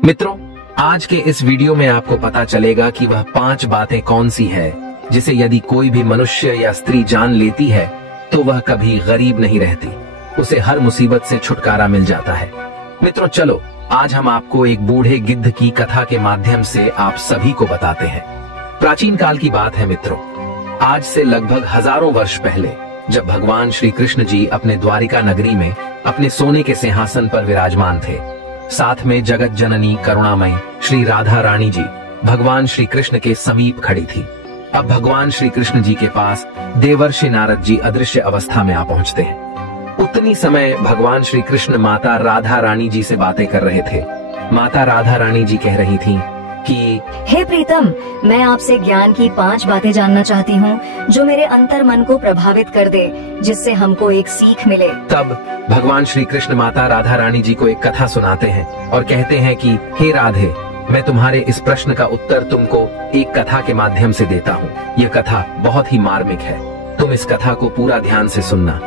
मित्रों, आज के इस वीडियो में आपको पता चलेगा कि वह 5 बातें कौन सी है जिसे यदि कोई भी मनुष्य या स्त्री जान लेती है तो वह कभी गरीब नहीं रहती, उसे हर मुसीबत से छुटकारा मिल जाता है। मित्रों चलो, आज हम आपको एक बूढ़े गिद्ध की कथा के माध्यम से आप सभी को बताते हैं। प्राचीन काल की बात है मित्रों, आज से लगभग हजारों वर्ष पहले जब भगवान श्री कृष्ण जी अपने द्वारिका नगरी में अपने सोने के सिंहासन पर विराजमान थे, साथ में जगत जननी करुणामयी श्री राधा रानी जी भगवान श्री कृष्ण के समीप खड़ी थी। अब भगवान श्री कृष्ण जी के पास देवर्षि नारद जी अदृश्य अवस्था में आ पहुंचते हैं। उतनी समय भगवान श्री कृष्ण माता राधा रानी जी से बातें कर रहे थे। माता राधा रानी जी कह रही थी कि हे प्रीतम, मैं आपसे ज्ञान की 5 बातें जानना चाहती हूँ जो मेरे अंतर मन को प्रभावित कर दे, जिससे हमको एक सीख मिले। तब भगवान श्री कृष्ण माता राधा रानी जी को एक कथा सुनाते हैं और कहते हैं कि हे राधे, मैं तुम्हारे इस प्रश्न का उत्तर तुमको एक कथा के माध्यम से देता हूँ। यह कथा बहुत ही मार्मिक है, तुम इस कथा को पूरा ध्यान से सुनना।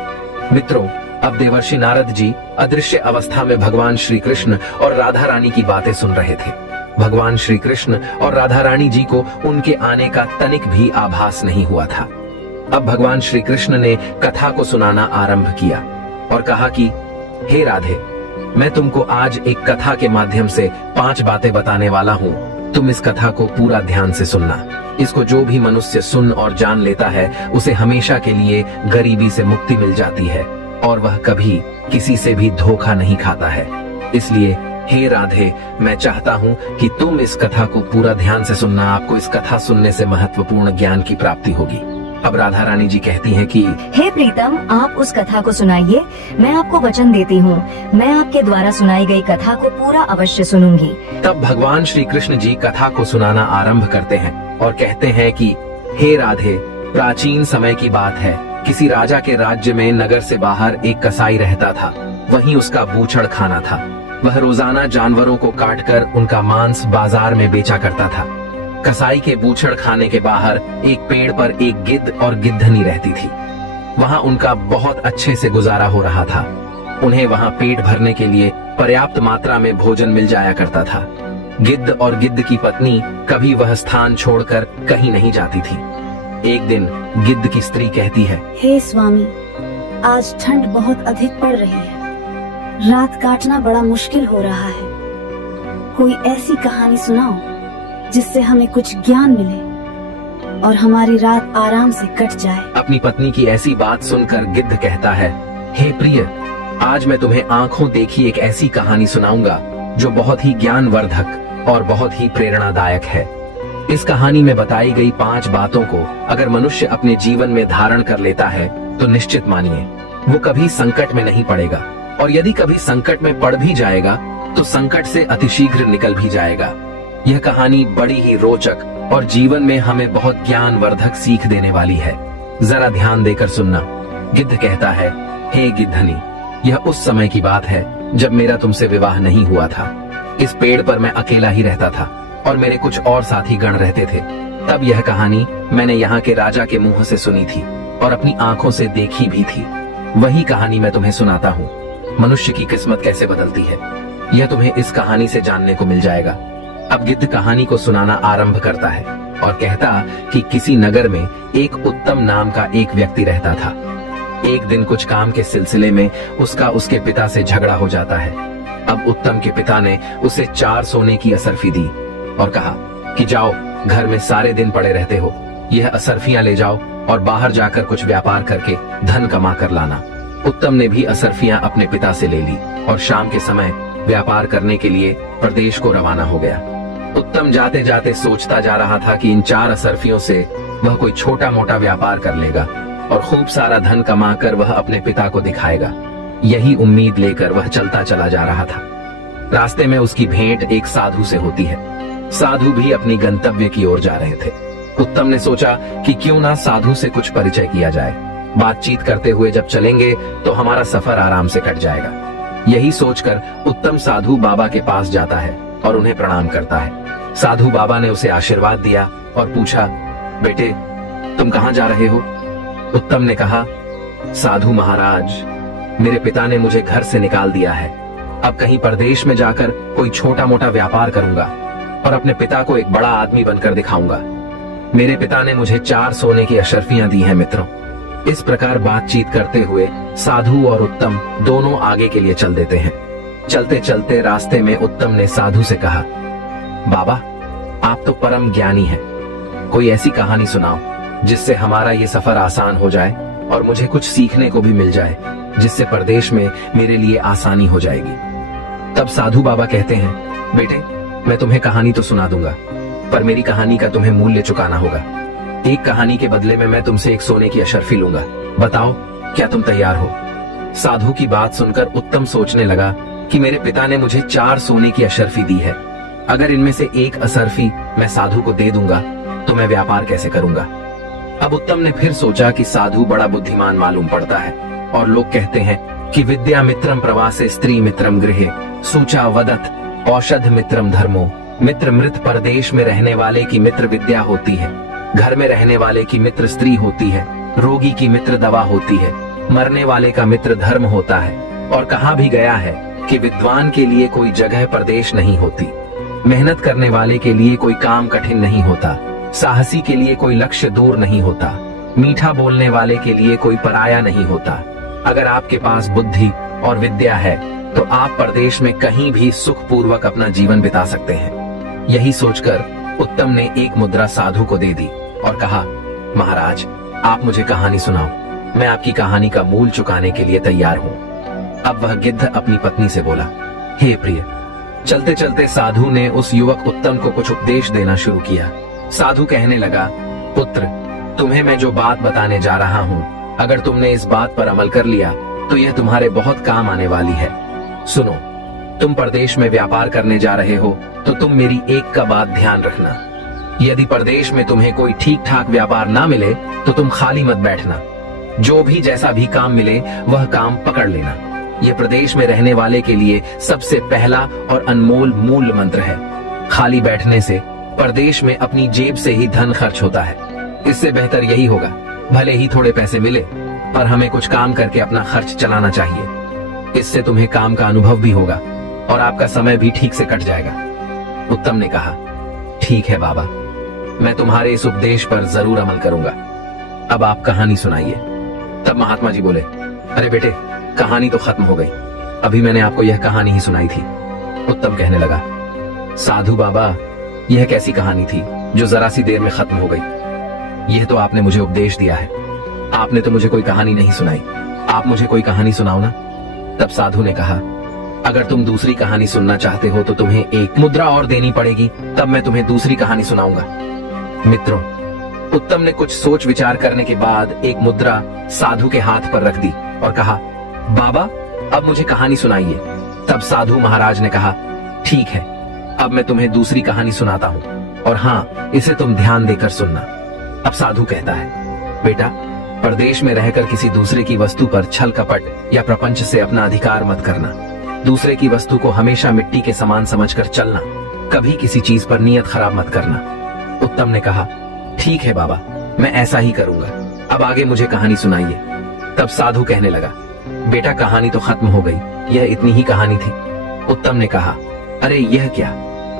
मित्रों, अब देवर्षि नारद जी अदृश्य अवस्था में भगवान श्री कृष्ण और राधा रानी की बातें सुन रहे थे। भगवान श्री कृष्ण और राधा रानी जी को उनके आने का तनिक भी आभास नहीं हुआ था। अब भगवान श्री कृष्ण ने कथा को सुनाना आरंभ किया और कहा कि हे राधे, मैं तुमको आज एक कथा के माध्यम से 5 बातें बताने वाला हूँ। तुम इस कथा को पूरा ध्यान से सुनना। इसको जो भी मनुष्य सुन और जान लेता है उसे हमेशा के लिए गरीबी से मुक्ति मिल जाती है और वह कभी किसी से भी धोखा नहीं खाता है। इसलिए हे राधे, मैं चाहता हूँ कि तुम इस कथा को पूरा ध्यान से सुनना। आपको इस कथा सुनने से महत्वपूर्ण ज्ञान की प्राप्ति होगी। अब राधा रानी जी कहती हैं कि हे प्रीतम, आप उस कथा को सुनाइए। मैं आपको वचन देती हूँ, मैं आपके द्वारा सुनाई गई कथा को पूरा अवश्य सुनूंगी। तब भगवान श्री कृष्ण जी कथा को सुनाना आरंभ करते हैं और कहते हैं कि हे राधे, प्राचीन समय की बात है। किसी राजा के राज्य में नगर से बाहर एक कसाई रहता था। वहीं उसका बूचड़ खाना था। वह रोजाना जानवरों को काटकर उनका मांस बाजार में बेचा करता था। कसाई के बूचड़ खाने के बाहर एक पेड़ पर एक गिद्ध और गिद्धनी रहती थी। वहां उनका बहुत अच्छे से गुजारा हो रहा था। उन्हें वहां पेट भरने के लिए पर्याप्त मात्रा में भोजन मिल जाया करता था। गिद्ध और गिद्ध की पत्नी कभी वह स्थान छोड़कर कहीं नहीं जाती थी। एक दिन गिद्ध की स्त्री कहती है, हे स्वामी, आज ठंड बहुत अधिक पड़ रही है। रात काटना बड़ा मुश्किल हो रहा है। कोई ऐसी कहानी सुनाओ जिससे हमें कुछ ज्ञान मिले और हमारी रात आराम से कट जाए। अपनी पत्नी की ऐसी बात सुनकर गिद्ध कहता है, हे प्रिय, आज मैं तुम्हें आंखों देखी एक ऐसी कहानी सुनाऊंगा जो बहुत ही ज्ञानवर्धक और बहुत ही प्रेरणादायक है। इस कहानी में बताई गई 5 बातों को अगर मनुष्य अपने जीवन में धारण कर लेता है तो निश्चित मानिए वो कभी संकट में नहीं पड़ेगा, और यदि कभी संकट में पड़ भी जाएगा तो संकट से अतिशीघ्र निकल भी जाएगा। यह कहानी बड़ी ही रोचक और जीवन में हमें बहुत ज्ञानवर्धक सीख देने वाली है। जरा ध्यान देकर सुनना। गिद्ध कहता है, हे गिद्धनी, यह उस समय की बात है जब मेरा तुमसे विवाह नहीं हुआ था। इस पेड़ पर मैं अकेला ही रहता था और मेरे कुछ और साथी गण रहते थे। तब यह कहानी मैंने यहाँ के राजा के मुंह से सुनी थी और अपनी आंखों से देखी भी थी। वही कहानी मैं तुम्हें सुनाता हूँ। मनुष्य की किस्मत कैसे बदलती है यह तुम्हें इस कहानी से जानने को मिल जाएगा। अब गिद्ध कहानी को सुनाना आरंभ करता है और कहता कि किसी नगर में एक उत्तम नाम का एक व्यक्ति रहता था। एक दिन कुछ काम के सिलसिले में उसका उसके पिता से झगड़ा हो जाता है। अब उत्तम के पिता ने उसे 4 सोने की असरफी दी और कहा कि जाओ, घर में सारे दिन पड़े रहते हो, यह असरफियां ले जाओ और बाहर जाकर कुछ व्यापार करके धन कमा कर लाना। उत्तम ने भी असरफियां अपने पिता से ले ली और शाम के समय व्यापार करने के लिए प्रदेश को रवाना हो गया। उत्तम जाते जाते सोचता जा रहा था कि इन 4 असरफियों से वह कोई छोटा मोटा व्यापार कर लेगा और खूब सारा धन कमाकर वह अपने पिता को दिखाएगा। यही उम्मीद लेकर वह चलता चला जा रहा था। रास्ते में उसकी भेंट एक साधु से होती है। साधु भी अपनी गंतव्य की ओर जा रहे थे। उत्तम ने सोचा कि क्यों ना साधु से कुछ परिचय किया जाए। बातचीत करते हुए जब चलेंगे तो हमारा सफर आराम से कट जाएगा। यही सोचकर उत्तम साधु बाबा के पास जाता है और उन्हें प्रणाम करता है। साधु बाबा ने उसे आशीर्वाद दिया और पूछा, बेटे तुम कहाँ जा रहे हो? उत्तम ने कहा, साधु महाराज, मेरे पिता ने मुझे घर से निकाल दिया है। अब कहीं परदेश में जाकर कोई छोटा मोटा व्यापार करूंगा और अपने पिता को एक बड़ा आदमी बनकर दिखाऊंगा। मेरे पिता ने मुझे 4 सोने की अशर्फियां दी हैं मित्रों। इस प्रकार बातचीत करते हुए साधु और उत्तम दोनों आगे के लिए चल देते हैं। चलते चलते रास्ते में उत्तम ने साधु से कहा, बाबा आप तो परम ज्ञानी हैं, कोई ऐसी कहानी सुनाओ जिससे हमारा ये सफर आसान हो जाए और मुझे कुछ सीखने को भी मिल जाए, जिससे परदेश में मेरे लिए आसानी हो जाएगी। तब साधु बाबा कहते हैं, बेटे मैं तुम्हें कहानी तो सुना दूंगा, पर मेरी कहानी का तुम्हें मूल्य चुकाना होगा। एक कहानी के बदले में मैं तुमसे एक सोने की अशर्फी लूंगा। बताओ क्या तुम तैयार हो? साधु की बात सुनकर उत्तम सोचने लगा कि मेरे पिता ने मुझे 4 सोने की अशर्फी दी है। अगर इनमें से एक अशर्फी मैं साधु को दे दूंगा तो मैं व्यापार कैसे करूंगा? अब उत्तम ने फिर सोचा कि साधु बड़ा बुद्धिमान मालूम पड़ता है और लोग कहते हैं कि विद्या मित्रम प्रवासे स्त्री मित्रम गृहे सूचा वदत औषध मित्रम धर्मो। मित्र मृत परदेश में रहने वाले की मित्र विद्या होती है, घर में रहने वाले की मित्र स्त्री होती है, रोगी की मित्र दवा होती है, मरने वाले का मित्र धर्म होता है। और कहा भी गया है कि विद्वान के लिए कोई जगह परदेश नहीं होती, मेहनत करने वाले के लिए कोई काम कठिन नहीं होता, साहसी के लिए कोई लक्ष्य दूर नहीं होता, मीठा बोलने वाले के लिए कोई पराया नहीं होता। अगर आपके पास बुद्धि और विद्या है तो आप परदेश में कहीं भी सुखपूर्वक अपना जीवन बिता सकते हैं। यही सोचकर उत्तम ने एक मुद्रा साधु को दे दी और कहा, महाराज आप मुझे कहानी सुनाओ, मैं आपकी कहानी का मूल चुकाने के लिए तैयार हूँ। अब वह गिद्ध अपनी पत्नी से बोला, हे प्रिय। चलते चलते साधु ने उस युवक उत्तम को कुछ उपदेश देना शुरू किया। साधु कहने लगा, पुत्र तुम्हें मैं जो बात बताने जा रहा हूँ, अगर तुमने इस बात पर अमल कर लिया तो यह तुम्हारे बहुत काम आने वाली है। सुनो, तुम परदेश में व्यापार करने जा रहे हो तो तुम मेरी एक का बात ध्यान रखना। यदि परदेश में तुम्हें कोई ठीक ठाक व्यापार ना मिले तो तुम खाली मत बैठना। जो भी जैसा भी काम मिले वह काम पकड़ लेना। यह प्रदेश में रहने वाले के लिए सबसे पहला और अनमोल मूल मंत्र है। खाली बैठने से परदेश में अपनी जेब से ही धन खर्च होता है। इससे बेहतर यही होगा, भले ही थोड़े पैसे मिले पर हमें कुछ काम करके अपना खर्च चलाना चाहिए। इससे तुम्हें काम का अनुभव भी होगा और आपका समय भी ठीक से कट जाएगा। उत्तम ने कहा, ठीक है बाबा, मैं तुम्हारे इस उपदेश पर जरूर अमल करूंगा। अब आप कहानी सुनाइए। तब महात्मा जी बोले, अरे बेटे कहानी तो खत्म हो गई, अभी मैंने आपको यह कहानी ही सुनाई थी। उत्तम कहने लगा, साधु बाबा यह कैसी कहानी थी जो जरा सी देर में खत्म हो गई? यह तो आपने मुझे उपदेश दिया है, आपने तो मुझे कोई कहानी नहीं सुनाई। आप मुझे कोई कहानी सुनाओ ना। तब साधु ने कहा, अगर तुम दूसरी कहानी सुनना चाहते हो तो तुम्हें एक मुद्रा और देनी पड़ेगी, तब मैं तुम्हें दूसरी कहानी सुनाऊंगा। मित्रों, उत्तम ने कुछ सोच विचार करने के बाद एक मुद्रा साधु के हाथ पर रख दी और कहा, बाबा अब मुझे कहानी सुनाइए। तब साधु महाराज ने कहा, ठीक है, अब मैं तुम्हें दूसरी कहानी सुनाता हूँ, और हाँ इसे तुम ध्यान देकर सुनना। अब साधु कहता है, बेटा परदेश में रहकर किसी दूसरे की वस्तु पर छल कपट या प्रपंच से अपना अधिकार मत करना। दूसरे की वस्तु को हमेशा मिट्टी के समान समझकर चलना, कभी किसी चीज पर नियत खराब मत करना। उत्तम ने कहा, ठीक है बाबा, मैं ऐसा ही करूंगा। अब आगे मुझे कहानी सुनाइए। तब साधु कहने लगा, बेटा कहानी तो खत्म हो गई, यह इतनी ही कहानी थी। उत्तम ने कहा, अरे यह क्या,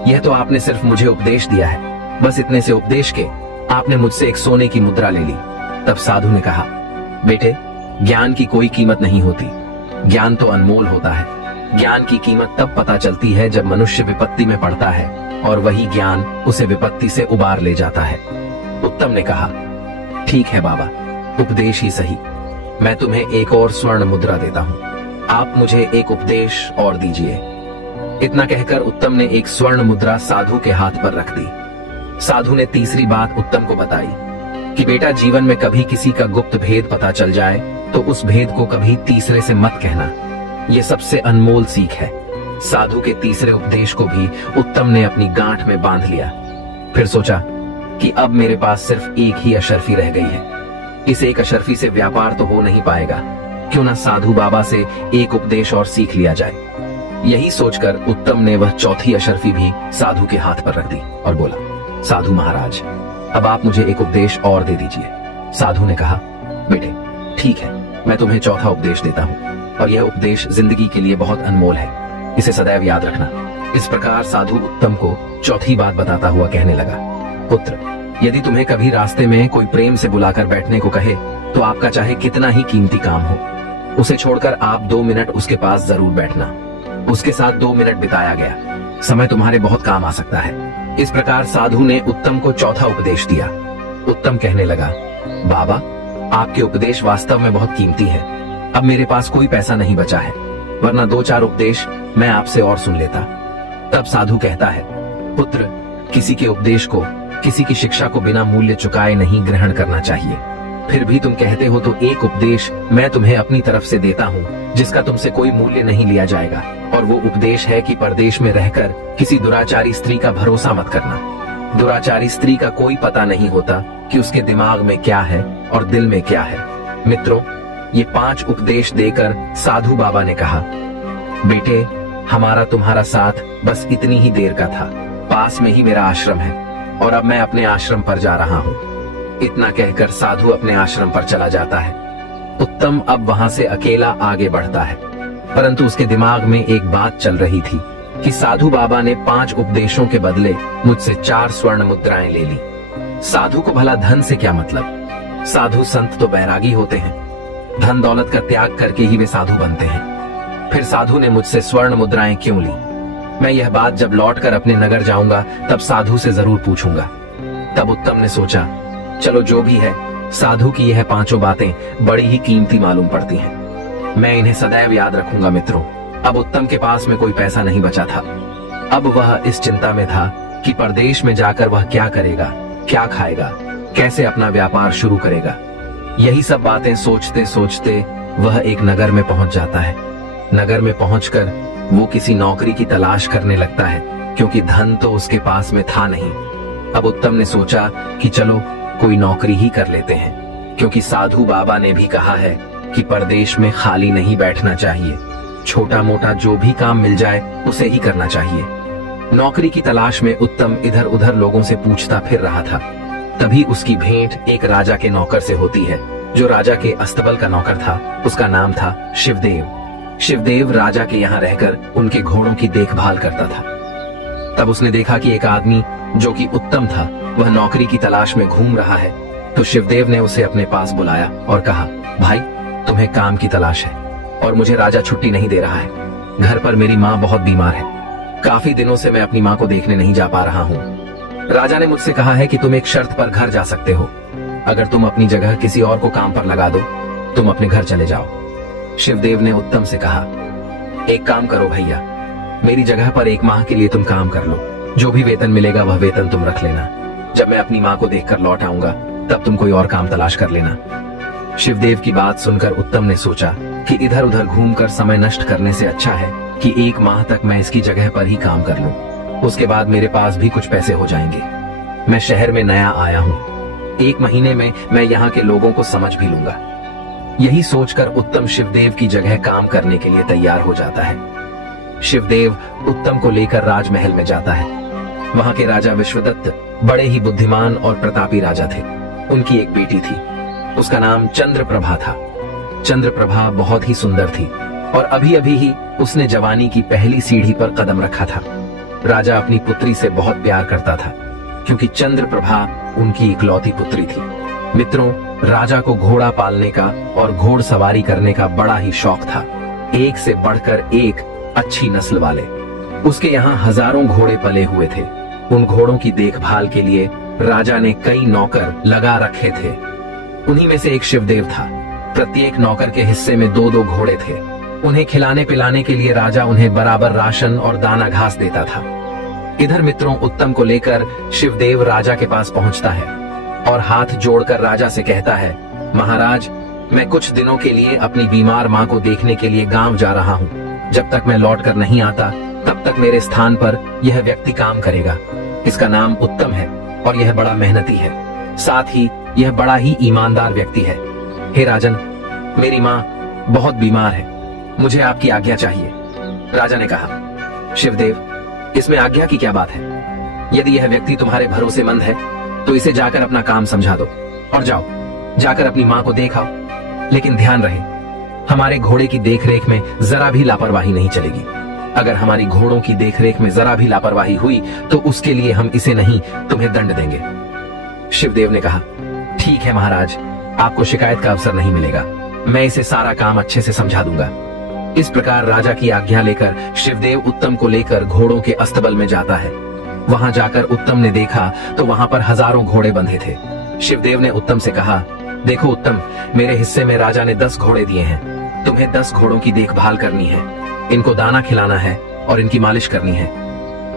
यह तो आपने सिर्फ मुझे उपदेश दिया है, बस इतने से उपदेश के आपने मुझसे एक सोने की मुद्रा ले ली। तब साधु ने कहा, बेटे ज्ञान की कोई कीमत नहीं होती, ज्ञान तो अनमोल होता है। ज्ञान की कीमत तब पता चलती है जब मनुष्य विपत्ति में पड़ता है और वही ज्ञान उसे विपत्ति से उबार ले जाता है। उत्तम ने कहा, ठीक है बाबा, उपदेश ही सही, मैं तुम्हें एक और स्वर्ण मुद्रा देता हूँ, आप मुझे एक उपदेश और दीजिए। इतना कहकर उत्तम ने एक स्वर्ण मुद्रा साधु के हाथ पर रख दी। साधु ने तीसरी बात उत्तम को बताई कि बेटा जीवन में कभी किसी का गुप्त भेद पता चल जाए तो उस भेद को कभी तीसरे से मत कहना, यह सबसे अनमोल सीख है। साधु के तीसरे उपदेश को भी उत्तम ने अपनी गांठ में बांध लिया। फिर सोचा कि अब मेरे पास सिर्फ एक ही अशर्फी रह गई है, इस एक अशर्फी से व्यापार तो हो नहीं पाएगा, क्यों ना साधु बाबा से एक उपदेश और सीख लिया जाए। यही सोचकर उत्तम ने वह चौथी अशर्फी भी साधु के हाथ पर रख दी और बोला, साधु महाराज अब आप मुझे एक उपदेश और दे दीजिए। साधु ने कहा, बेटे ठीक है, मैं तुम्हें चौथा उपदेश देता हूँ और यह उपदेश जिंदगी के लिए बहुत अनमोल है। इसे सदैव याद रखना। इस प्रकार साधु उत्तम को चौथी बात बताता हुआ कहने लगा, पुत्र, यदि तुम्हें कभी रास्ते में कोई प्रेम से बुलाकर बैठने को कहे तो आपका चाहे कितना ही कीमती काम हो, उसे छोड़कर आप 2 मिनट उसके पास जरूर बैठना। उसके साथ 2 मिनट बिताया गया समय तुम्हारे बहुत काम आ सकता है। इस प्रकार साधु ने उत्तम को चौथा उपदेश दिया। उत्तम कहने लगा, बाबा, आपके उपदेश वास्तव में बहुत कीमती है। अब मेरे पास कोई पैसा नहीं बचा है, वरना 2-4 उपदेश मैं आपसे और सुन लेता। तब साधु कहता है, पुत्र, किसी के उपदेश को, किसी की शिक्षा को बिना मूल्य चुकाए नहीं ग्रहण करना चाहिए। फिर भी तुम कहते हो तो एक उपदेश मैं तुम्हें अपनी तरफ से देता हूँ जिसका तुमसे कोई मूल्य नहीं लिया जाएगा, और वो उपदेश है कि परदेश में रहकर किसी दुराचारी स्त्री का भरोसा मत करना। दुराचारी स्त्री का कोई पता नहीं होता कि उसके दिमाग में क्या है और दिल में क्या है। मित्रों, ये 5 उपदेश देकर साधु बाबा ने कहा, बेटे, हमारा तुम्हारा साथ बस इतनी ही देर का था। पास में ही मेरा आश्रम है और अब मैं अपने आश्रम पर जा रहा हूँ। इतना कहकर साधु अपने आश्रम पर चला जाता है। उत्तम अब वहां से अकेला आगे बढ़ता है, परंतु उसके दिमाग में एक बात चल रही थी कि साधु बाबा ने 5 उपदेशों के बदले मुझसे 4 स्वर्ण मुद्राएं ले ली। साधु को भला धन से क्या मतलब? साधु संत तो बैरागी होते हैं, धन दौलत का त्याग करके ही वे साधु बनते हैं। फिर साधु ने मुझसे स्वर्ण मुद्राएं क्यों ली? मैं यह बात जब लौटकर अपने नगर जाऊंगा तब साधु से जरूर पूछूंगा। तब उत्तम ने सोचा, चलो जो भी है, साधु की यह 5 बातें बड़ी ही कीमती मालूम पड़ती हैं। मैं इन्हें सदैव याद रखूंगा। मित्रों, अब उत्तम के पास में कोई पैसा नहीं बचा था। अब वह इस चिंता में था कि परदेश में जाकर वह क्या करेगा, क्या खाएगा, कैसे अपना व्यापार शुरू करेगा। यही सब बातें सोचते सोचते वह एक नगर में पहुंच जाता है। नगर में पहुंचकर वो किसी नौकरी की तलाश करने लगता है, क्योंकि धन तो उसके पास में था नहीं। अब उत्तम ने सोचा कि चलो कोई नौकरी ही कर लेते हैं, क्योंकि साधु बाबा ने भी कहा है कि परदेश में खाली नहीं बैठना चाहिए। छोटा मोटा जो भी काम मिल जाए उसे ही करना चाहिए। नौकरी की तलाश में उत्तम इधर उधर लोगों से पूछता फिर रहा था। तभी उसकी भेंट एक राजा के नौकर से होती है, जो राजा के अस्तबल का नौकर था। उसका नाम था शिवदेव। शिवदेव राजा के यहाँ रहकर उनके घोड़ों की देखभाल करता था। तब उसने देखा कि एक आदमी जो कि उत्तम था, वह नौकरी की तलाश में घूम रहा है। तो शिवदेव ने उसे अपने पास बुलाया और कहा, भाई, तुम्हें काम की तलाश है और मुझे राजा छुट्टी नहीं दे रहा है। घर पर मेरी माँ बहुत बीमार है। काफी दिनों से मैं अपनी माँ को देखने नहीं जा पा रहा हूँ। राजा ने मुझसे कहा है कि तुम एक शर्त पर घर जा सकते हो। अगर तुम अपनी जगह किसी और को काम पर लगा दो, तुम अपने घर चले जाओ। शिवदेव ने उत्तम से कहा, एक काम करो भैया, मेरी जगह पर 1 माह के लिए तुम काम कर लो। जो भी वेतन मिलेगा वह वेतन तुम रख लेना। जब मैं अपनी माँ को देखकर लौट आऊंगा तब तुम कोई और काम तलाश कर लेना। शिवदेव की बात सुनकर उत्तम ने सोचा कि इधर उधर घूमकर समय नष्ट करने से अच्छा है कि 1 माह तक मैं इसकी जगह पर ही काम कर लूं। उसके बाद मेरे पास भी कुछ पैसे हो जाएंगे। मैं शहर में नया आया हूँ, 1 महीने में मैं यहाँ के लोगों को समझ भी लूंगा। यही सोचकर उत्तम शिवदेव की जगह काम करने के लिए तैयार हो जाता है। शिवदेव उत्तम को लेकर राजमहल में जाता है। वहां के राजा विश्वदत्त बड़े ही बुद्धिमान और प्रतापी राजा थे। उनकी एक बेटी थी, उसका नाम चंद्रप्रभा था। चंद्रप्रभा बहुत ही सुंदर थी और अभी अभी ही उसने जवानी की पहली सीढ़ी पर कदम रखा था। राजा अपनी पुत्री से बहुत प्यार करता था, क्योंकि चंद्रप्रभा उनकी इकलौती पुत्री थी। मित्रों, राजा को घोड़ा पालने का और घोड़सवारी करने का बड़ा ही शौक था। एक से बढ़कर एक अच्छी नस्ल वाले। उसके यहाँ हजारों घोड़े पले हुए थे। उन घोड़ों की देखभाल के लिए राजा ने कई नौकर लगा रखे थे। उन्हीं में से एक शिवदेव था। प्रत्येक नौकर के हिस्से में 2-2 घोड़े थे। उन्हें खिलाने पिलाने के लिए राजा उन्हें बराबर राशन और दाना घास देता था। इधर मित्रों, उत्तम को लेकर शिवदेव राजा के पास पहुंचता है और हाथ जोड़कर राजा से कहता है, महाराज, मैं कुछ दिनों के लिए अपनी बीमार माँ को देखने के लिए गांव जा रहा हूँ। जब तक मैं लौटकर नहीं आता तब तक मेरे स्थान पर यह व्यक्ति काम करेगा। इसका नाम उत्तम है और यह बड़ा मेहनती है, साथ ही यह बड़ा ही ईमानदार व्यक्ति है। हे राजन, मेरी माँ बहुत बीमार है, मुझे आपकी आज्ञा चाहिए। राजा ने कहा, शिवदेव, इसमें आज्ञा की क्या बात है? यदि यह व्यक्ति तुम्हारे भरोसेमंद है तो इसे जाकर अपना काम समझा दो और जाओ, जाकर अपनी माँ को देख आओ। लेकिन ध्यान रहे, हमारे घोड़े की देखरेख में जरा भी लापरवाही नहीं चलेगी। अगर हमारी घोड़ों की देखरेख में जरा भी लापरवाही हुई तो उसके लिए हम इसे नहीं तुम्हें दंड देंगे। शिवदेव ने कहा, ठीक है महाराज, आपको शिकायत का अवसर नहीं मिलेगा, मैं इसे सारा काम अच्छे से समझा दूंगा। इस प्रकार राजा की आज्ञा लेकर शिवदेव उत्तम को लेकर घोड़ों के अस्तबल में जाता है। वहां जाकर उत्तम ने देखा तो वहां पर हजारों घोड़े बंधे थे। शिवदेव ने उत्तम से कहा, देखो उत्तम, मेरे हिस्से में राजा ने 10 घोड़े दिए हैं, तुम्हें 10 घोड़ों की देखभाल करनी है, इनको दाना खिलाना है और इनकी मालिश करनी है।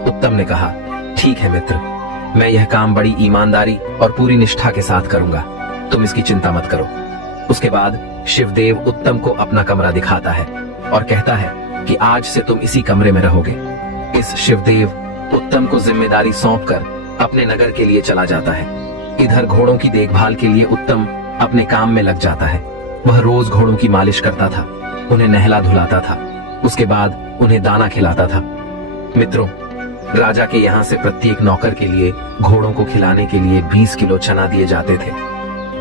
उत्तम ने कहा, ठीक है मित्र, मैं यह काम बड़ी ईमानदारी और पूरी निष्ठा के साथ करूंगा, तुम इसकी चिंता मत करो। उसके बाद शिवदेव उत्तम को अपना कमरा दिखाता है और कहता है कि आज से तुम इसी कमरे में रहोगे। इस शिवदेव उत्तम को जिम्मेदारी सौंपकर अपने नगर के लिए चला जाता है। इधर घोड़ों की देखभाल के लिए उत्तम अपने काम में लग जाता है। वह रोज घोड़ों की मालिश करता था, उन्हें नहला धुलाता था, उसके बाद उन्हें दाना खिलाता था। मित्रों, राजा के यहाँ से प्रत्येक नौकर के लिए घोड़ों को खिलाने के लिए 20 किलो चना दिए जाते थे।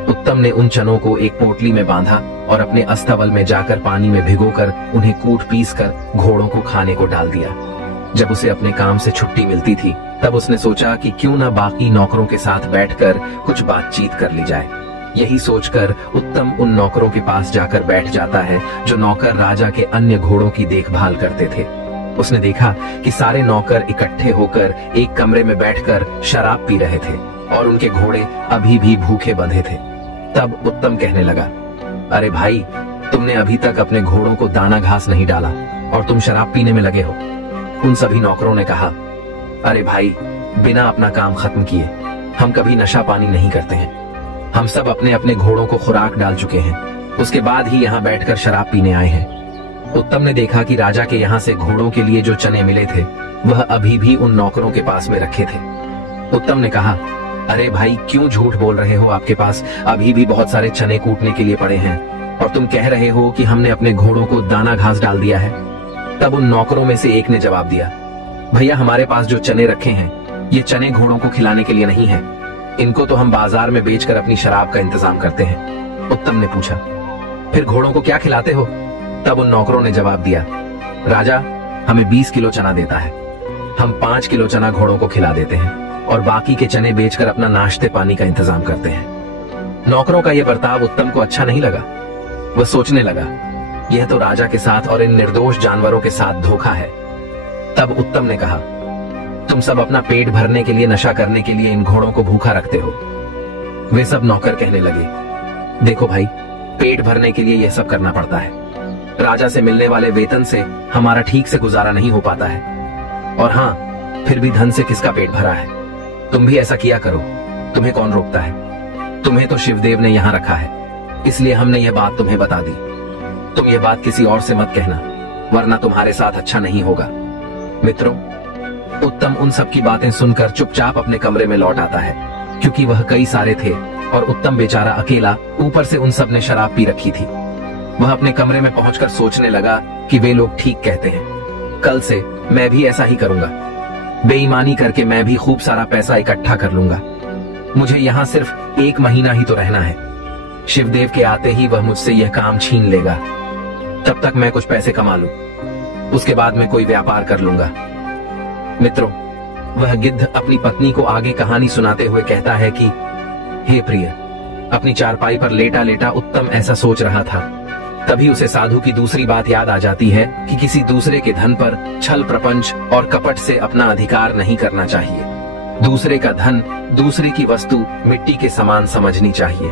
उत्तम ने उन चनों को एक पोटली में बांधा और अपने अस्तबल में जाकर पानी में भिगोकर उन्हें कूट पीस कर घोड़ों को खाने को डाल दिया। जब उसे अपने काम से छुट्टी मिलती थी तब उसने सोचा कि क्यों न बाकी नौकरों के साथ बैठकर कुछ बातचीत कर ली जाए। यही सोचकर उत्तम उन नौकरों के पास जाकर बैठ जाता है जो नौकर राजा के अन्य घोड़ों की देखभाल करते थे। उसने देखा कि सारे नौकर इकट्ठे होकर एक कमरे में बैठकर शराब पी रहे थे और उनके घोड़े अभी भी भूखे बंधे थे। तब उत्तम कहने लगा, अरे भाई, तुमने अभी तक अपने घोड़ों को दाना घास नहीं डाला और तुम शराब पीने में लगे हो। उन सभी नौकरों ने कहा, अरे भाई, बिना अपना काम खत्म किए हम कभी नशा पानी नहीं करते हैं। हम सब अपने अपने घोड़ों को खुराक डाल चुके हैं, उसके बाद ही यहाँ बैठकर शराब पीने आए हैं। उत्तम ने देखा कि राजा के यहाँ से घोड़ों के लिए जो चने मिले थे वह अभी भी उन नौकरों के पास में रखे थे। उत्तम ने कहा, अरे भाई, क्यों झूठ बोल रहे हो? आपके पास अभी भी बहुत सारे चने कूटने के लिए पड़े हैं और तुम कह रहे हो कि हमने अपने घोड़ों को दाना घास डाल दिया है। तब उन नौकरों में से एक ने जवाब दिया, भैया, हमारे पास जो चने रखे हैं ये चने घोड़ों को खिलाने के लिए नहीं है, इनको तो हम बाजार में बेचकर अपनी शराब का इंतजाम करते हैं। उत्तम ने पूछा, फिर घोड़ों को क्या खिलाते हो? तब उन नौकरों ने जवाब दिया, राजा हमें 20 किलो चना देता है, हम 5 किलो चना घोड़ों को खिला देते हैं और बाकी के चने बेचकर अपना नाश्ते पानी का इंतजाम करते हैं। नौकरों का यह बर्ताव उत्तम को अच्छा नहीं लगा। वह सोचने लगा, यह तो राजा के साथ और इन निर्दोष जानवरों के साथ धोखा है। तब उत्तम ने कहा, तुम सब अपना पेट भरने के लिए, नशा करने के लिए इन घोड़ों को भूखा रखते हो। वे सब नौकर कहने लगे, देखो भाई, पेट भरने के लिए यह सब करना पड़ता है। राजा से मिलने वाले वेतन से हमारा ठीक से गुजारा नहीं हो पाता है, और हाँ, फिर भी धन से किसका पेट भरा है। तुम भी ऐसा किया करो, तुम्हें कौन रोकता है? तुम्हें तो शिवदेव ने यहाँ रखा है, इसलिए हमने यह बात तुम्हें बता दी। तुम ये बात किसी और से मत कहना, वरना तुम्हारे साथ अच्छा नहीं होगा। मित्रों, उत्तम उन सब की बातें सुनकर चुपचाप अपने कमरे में लौट आता है, क्योंकि वह कई सारे थे और उत्तम बेचारा अकेला, ऊपर से उन सब ने शराब पी रखी थी। वह अपने कमरे में पहुंचकर सोचने लगा कि वे लोग ठीक कहते हैं, कल से मैं भी ऐसा ही करूंगा। बेईमानी करके मैं भी खूब सारा पैसा इकट्ठा कर लूंगा। मुझे यहाँ सिर्फ 1 महीना ही तो रहना है। शिवदेव के आते ही वह मुझसे यह काम छीन लेगा। तब तक मैं कुछ पैसे कमा लूं, उसके बाद मैं कोई व्यापार कर लूंगा। मित्रों, वह गिद्ध अपनी पत्नी को आगे कहानी सुनाते हुए कहता है कि हे प्रिय, अपनी चारपाई पर लेटा लेटा उत्तम ऐसा सोच रहा था। तभी उसे साधु की दूसरी बात याद आ जाती है कि किसी दूसरे के धन पर छल प्रपंच और कपट से अपना अधिकार नहीं करना चाहिए। दूसरे का धन, दूसरे की वस्तु मिट्टी के समान समझनी चाहिए।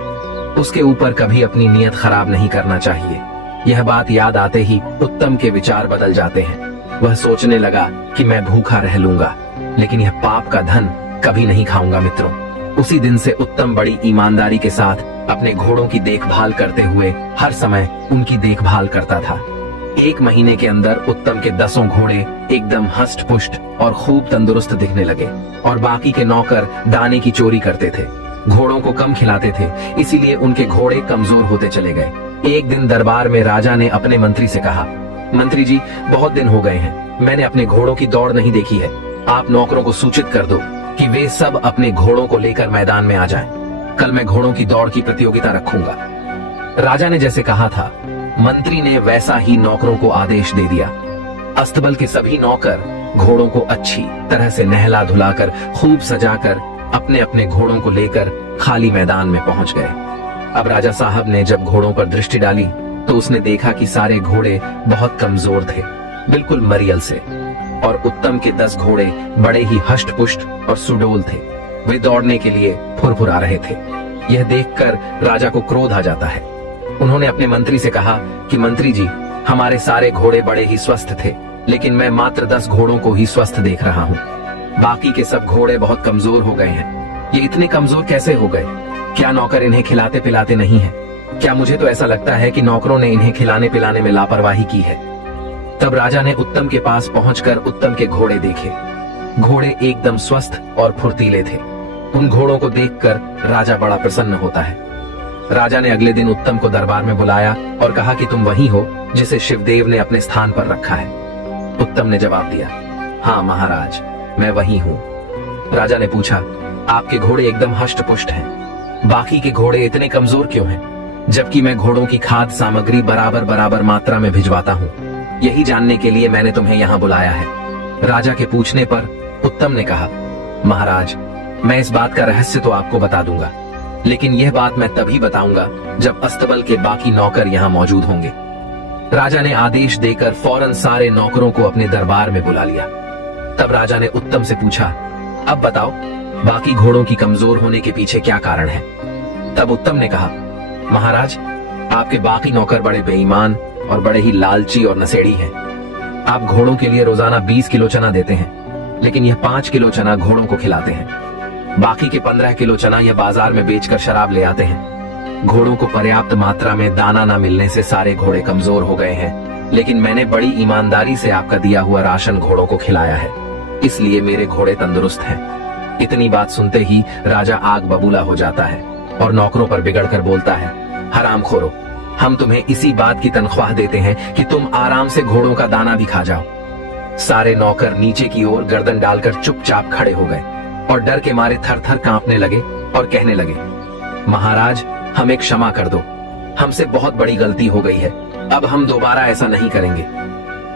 उसके ऊपर कभी अपनी नीयत खराब नहीं करना चाहिए। यह बात याद आते ही उत्तम के विचार बदल जाते हैं। वह सोचने लगा कि मैं भूखा रह लूंगा, लेकिन यह पाप का धन कभी नहीं खाऊंगा। मित्रों, उसी दिन से उत्तम बड़ी ईमानदारी के साथ अपने घोड़ों की देखभाल करते हुए हर समय उनकी देखभाल करता था। 1 महीने के अंदर उत्तम के 10 घोड़े एकदम हष्ट पुष्ट और खूब तंदुरुस्त दिखने लगे, और बाकी के नौकर दाने की चोरी करते थे, घोड़ों को कम खिलाते थे, इसीलिए उनके घोड़े कमजोर होते चले गए। एक दिन दरबार में राजा ने अपने मंत्री से कहा, मंत्री जी, बहुत दिन हो गए हैं, मैंने अपने घोड़ों की दौड़ नहीं देखी है। आप नौकरों को सूचित कर दो कि वे सब अपने घोड़ों को लेकर मैदान में आ जाएं। कल मैं घोड़ों की दौड़ की प्रतियोगिता रखूंगा। राजा ने जैसे कहा था, मंत्री ने वैसा ही नौकरों को आदेश दे दिया। अस्तबल के सभी नौकर घोड़ों को अच्छी तरह से नहला धुलाकर खूब सजाकर अपने अपने घोड़ों को लेकर खाली मैदान में पहुंच गए। अब राजा साहब ने जब घोड़ों पर दृष्टि डाली तो उसने देखा कि सारे घोड़े बहुत कमजोर थे, बिल्कुल मरियल से, और उत्तम के 10 घोड़े बड़े ही हष्ट-पुष्ट और सुडौल थे। वे दौड़ने के लिए फुरफुरा रहे थे। यह देखकर राजा को क्रोध आ जाता है। उन्होंने अपने मंत्री से कहा कि मंत्री जी, हमारे सारे घोड़े बड़े ही स्वस्थ थे, लेकिन मैं मात्र 10 घोड़ों को ही स्वस्थ देख रहा हूँ। बाकी के सब घोड़े बहुत कमजोर हो गए हैं। ये इतने कमजोर कैसे हो गए? क्या नौकर इन्हें खिलाते पिलाते नहीं है? क्या मुझे तो ऐसा लगता है कि नौकरों ने इन्हें खिलाने पिलाने में लापरवाही की है। तब राजा ने उत्तम के पास पहुंचकर उत्तम के घोड़े देखे। घोड़े एकदम स्वस्थ और फुर्तीले थे। उन घोड़ों को देखकर राजा बड़ा प्रसन्न होता है। राजा ने अगले दिन उत्तम को दरबार में बुलाया और कहा कि तुम वही हो जिसे शिवदेव ने अपने स्थान पर रखा है। उत्तम ने जवाब दिया, हाँ महाराज, मैं वही हूँ। राजा ने पूछा, आपके घोड़े एकदम हष्ट पुष्ट हैं, बाकी के घोड़े इतने कमजोर क्यों हैं? जबकि मैं घोड़ों की खाद्य सामग्री बराबर बराबर मात्रा में भिजवाता हूँ। यही जानने के लिए मैंने तुम्हें यहाँ बुलाया है। राजा के पूछने पर उत्तम ने कहा, महाराज, मैं इस बात का रहस्य तो आपको बता दूंगा, लेकिन यह बात मैं तभी बताऊंगा जब अस्तबल के बाकी नौकर यहाँ मौजूद होंगे। राजा ने आदेश देकर फौरन सारे नौकरों को अपने दरबार में बुला लिया। तब राजा ने उत्तम से पूछा, अब बताओ, बाकी घोड़ों की कमजोर होने के पीछे क्या कारण है? तब उत्तम ने कहा, महाराज, आपके बाकी नौकर बड़े बेईमान और बड़े ही लालची और नशेड़ी हैं। आप घोड़ों के लिए रोजाना 20 किलो चना देते हैं, लेकिन यह 5 किलो चना घोड़ों को खिलाते हैं। बाकी के 15 किलो चना यह बाजार में बेचकर शराब ले आते हैं। घोड़ों को पर्याप्त मात्रा में दाना न मिलने से सारे घोड़े कमजोर हो गए हैं, लेकिन मैंने बड़ी ईमानदारी से आपका दिया हुआ राशन घोड़ों को खिलाया है, इसलिए मेरे घोड़े तंदुरुस्त हैं। इतनी बात सुनते ही राजा आग बबूला हो जाता है और नौकरों पर बिगड़कर बोलता है, हरामखोरो, हम तुम्हें इसी बात की तनख्वाह देते हैं कि तुम आराम से घोड़ों का दाना भी खा जाओ। सारे नौकर नीचे की ओर गर्दन डालकर चुपचाप खड़े हो गए और डर के मारे थर थर कांपने लगे और कहने लगे, महाराज, हमें क्षमा कर दो, हमसे बहुत बड़ी गलती हो गई है, अब हम दोबारा ऐसा नहीं करेंगे।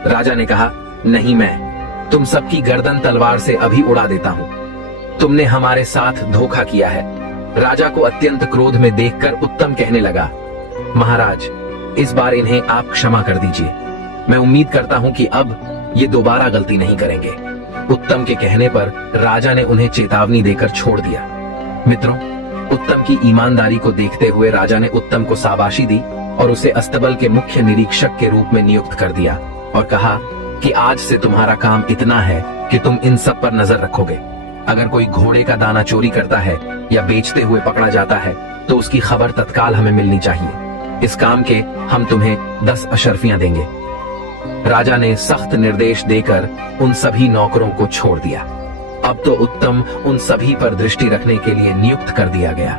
राजा ने कहा, नहीं, मैं तुम सबकी गर्दन तलवार से अभी उड़ा देता हूँ। तुमने हमारे साथ धोखा किया है। राजा को अत्यंत क्रोध में देखकर उत्तम कहने लगा, महाराज, इस बार इन्हें आप क्षमा कर दीजिए। मैं उम्मीद करता हूँ कि अब ये दोबारा गलती नहीं करेंगे। उत्तम के कहने पर राजा ने उन्हें चेतावनी देकर छोड़ दिया। मित्रों, उत्तम की ईमानदारी को देखते हुए राजा ने उत्तम को शाबाशी दी और उसे अस्तबल के मुख्य निरीक्षक के रूप में नियुक्त कर दिया और कहा कि आज से तुम्हारा काम इतना है कि तुम इन सब पर नजर रखोगे। अगर कोई घोड़े का दाना चोरी करता है या बेचते हुए पकड़ा जाता है तो उसकी खबर तत्काल हमें मिलनी चाहिए। इस काम के हम तुम्हें 10 अशर्फियां देंगे। राजा ने सख्त निर्देश देकर उन सभी नौकरों को छोड़ दिया। अब तो उत्तम उन सभी पर दृष्टि रखने के लिए नियुक्त कर दिया गया।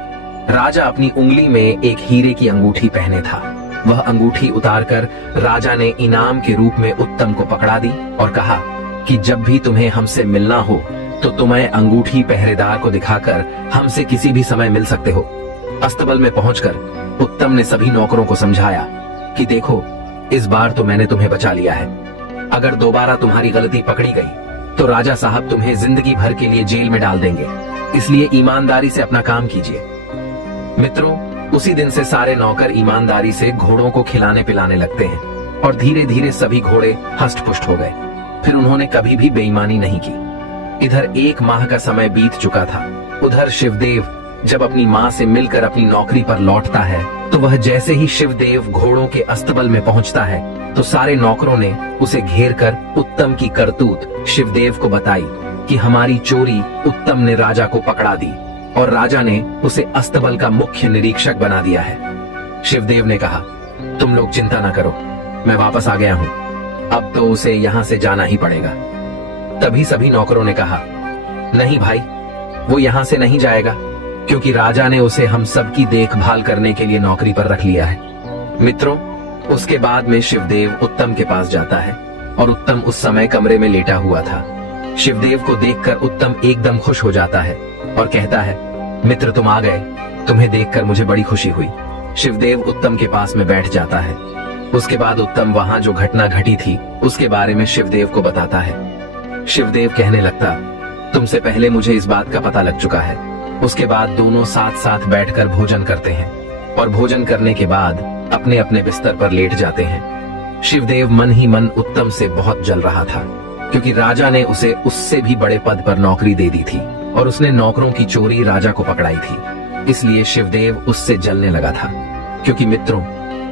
राजा अपनी उंगली में एक हीरे की अंगूठी पहने था। वह अंगूठी उतारकर राजा ने इनाम के रूप में उत्तम को पकड़ा दी और कहा कि जब भी तुम्हें हमसे मिलना हो तो तुम्हें अंगूठी पहरेदार को दिखाकर हमसे किसी भी समय मिल सकते हो। अस्तबल में पहुंचकर उत्तम ने सभी नौकरों को समझाया कि देखो, इस बार तो मैंने तुम्हें बचा लिया है। अगर दोबारा तुम्हारी गलती पकड़ी गई तो राजा साहब तुम्हें जिंदगी भर के लिए जेल में डाल देंगे, इसलिए ईमानदारी से अपना काम कीजिए। मित्रों, उसी दिन से सारे नौकर ईमानदारी से घोड़ों को खिलाने पिलाने लगते हैं और धीरे धीरे सभी घोड़े हष्ट पुष्ट हो गए। फिर उन्होंने कभी भी बेईमानी नहीं की। इधर 1 माह का समय बीत चुका था। उधर शिवदेव जब अपनी माँ से मिलकर अपनी नौकरी पर लौटता है तो वह जैसे ही शिवदेव घोड़ों के अस्तबल में पहुंचता है तो सारे नौकरों ने उसे घेर कर उत्तम की करतूत शिवदेव को बताई कि हमारी चोरी उत्तम ने राजा को पकड़ा दी और राजा ने उसे अस्तबल का मुख्य निरीक्षक बना दिया है। शिवदेव ने कहा, तुम लोग चिंता न करो, मैं वापस आ गया हूँ, अब तो उसे यहाँ से जाना ही पड़ेगा। तभी सभी नौकरों ने कहा, नहीं भाई, वो यहाँ से नहीं जाएगा, क्योंकि राजा ने उसे हम सबकी देखभाल करने के लिए नौकरी पर रख लिया है। मित्रों, उसके बाद में शिवदेव उत्तम के पास जाता है और उत्तम उस समय कमरे में लेटा हुआ था। शिवदेव को देखकर उत्तम एकदम खुश हो जाता है और कहता है, मित्र तुम आ गए, तुम्हें देखकर मुझे बड़ी खुशी हुई। शिवदेव उत्तम के पास में बैठ जाता है। उसके बाद उत्तम वहां जो घटना घटी थी उसके बारे में शिवदेव को बताता है। शिवदेव कहने लगता, तुमसे पहले मुझे इस बात का पता लग चुका है। उसके बाद दोनों साथ साथ बैठकर भोजन करते हैं और भोजन करने के बाद अपने अपने बिस्तर पर लेट जाते हैं। शिवदेव मन ही मन उत्तम से बहुत जल रहा था, क्योंकि राजा ने उसे उससे भी बड़े पद पर नौकरी दे दी थी और उसने नौकरों की चोरी राजा को पकड़ाई थी। इसलिए शिवदेव उससे जलने लगा था। क्योंकि मित्रों,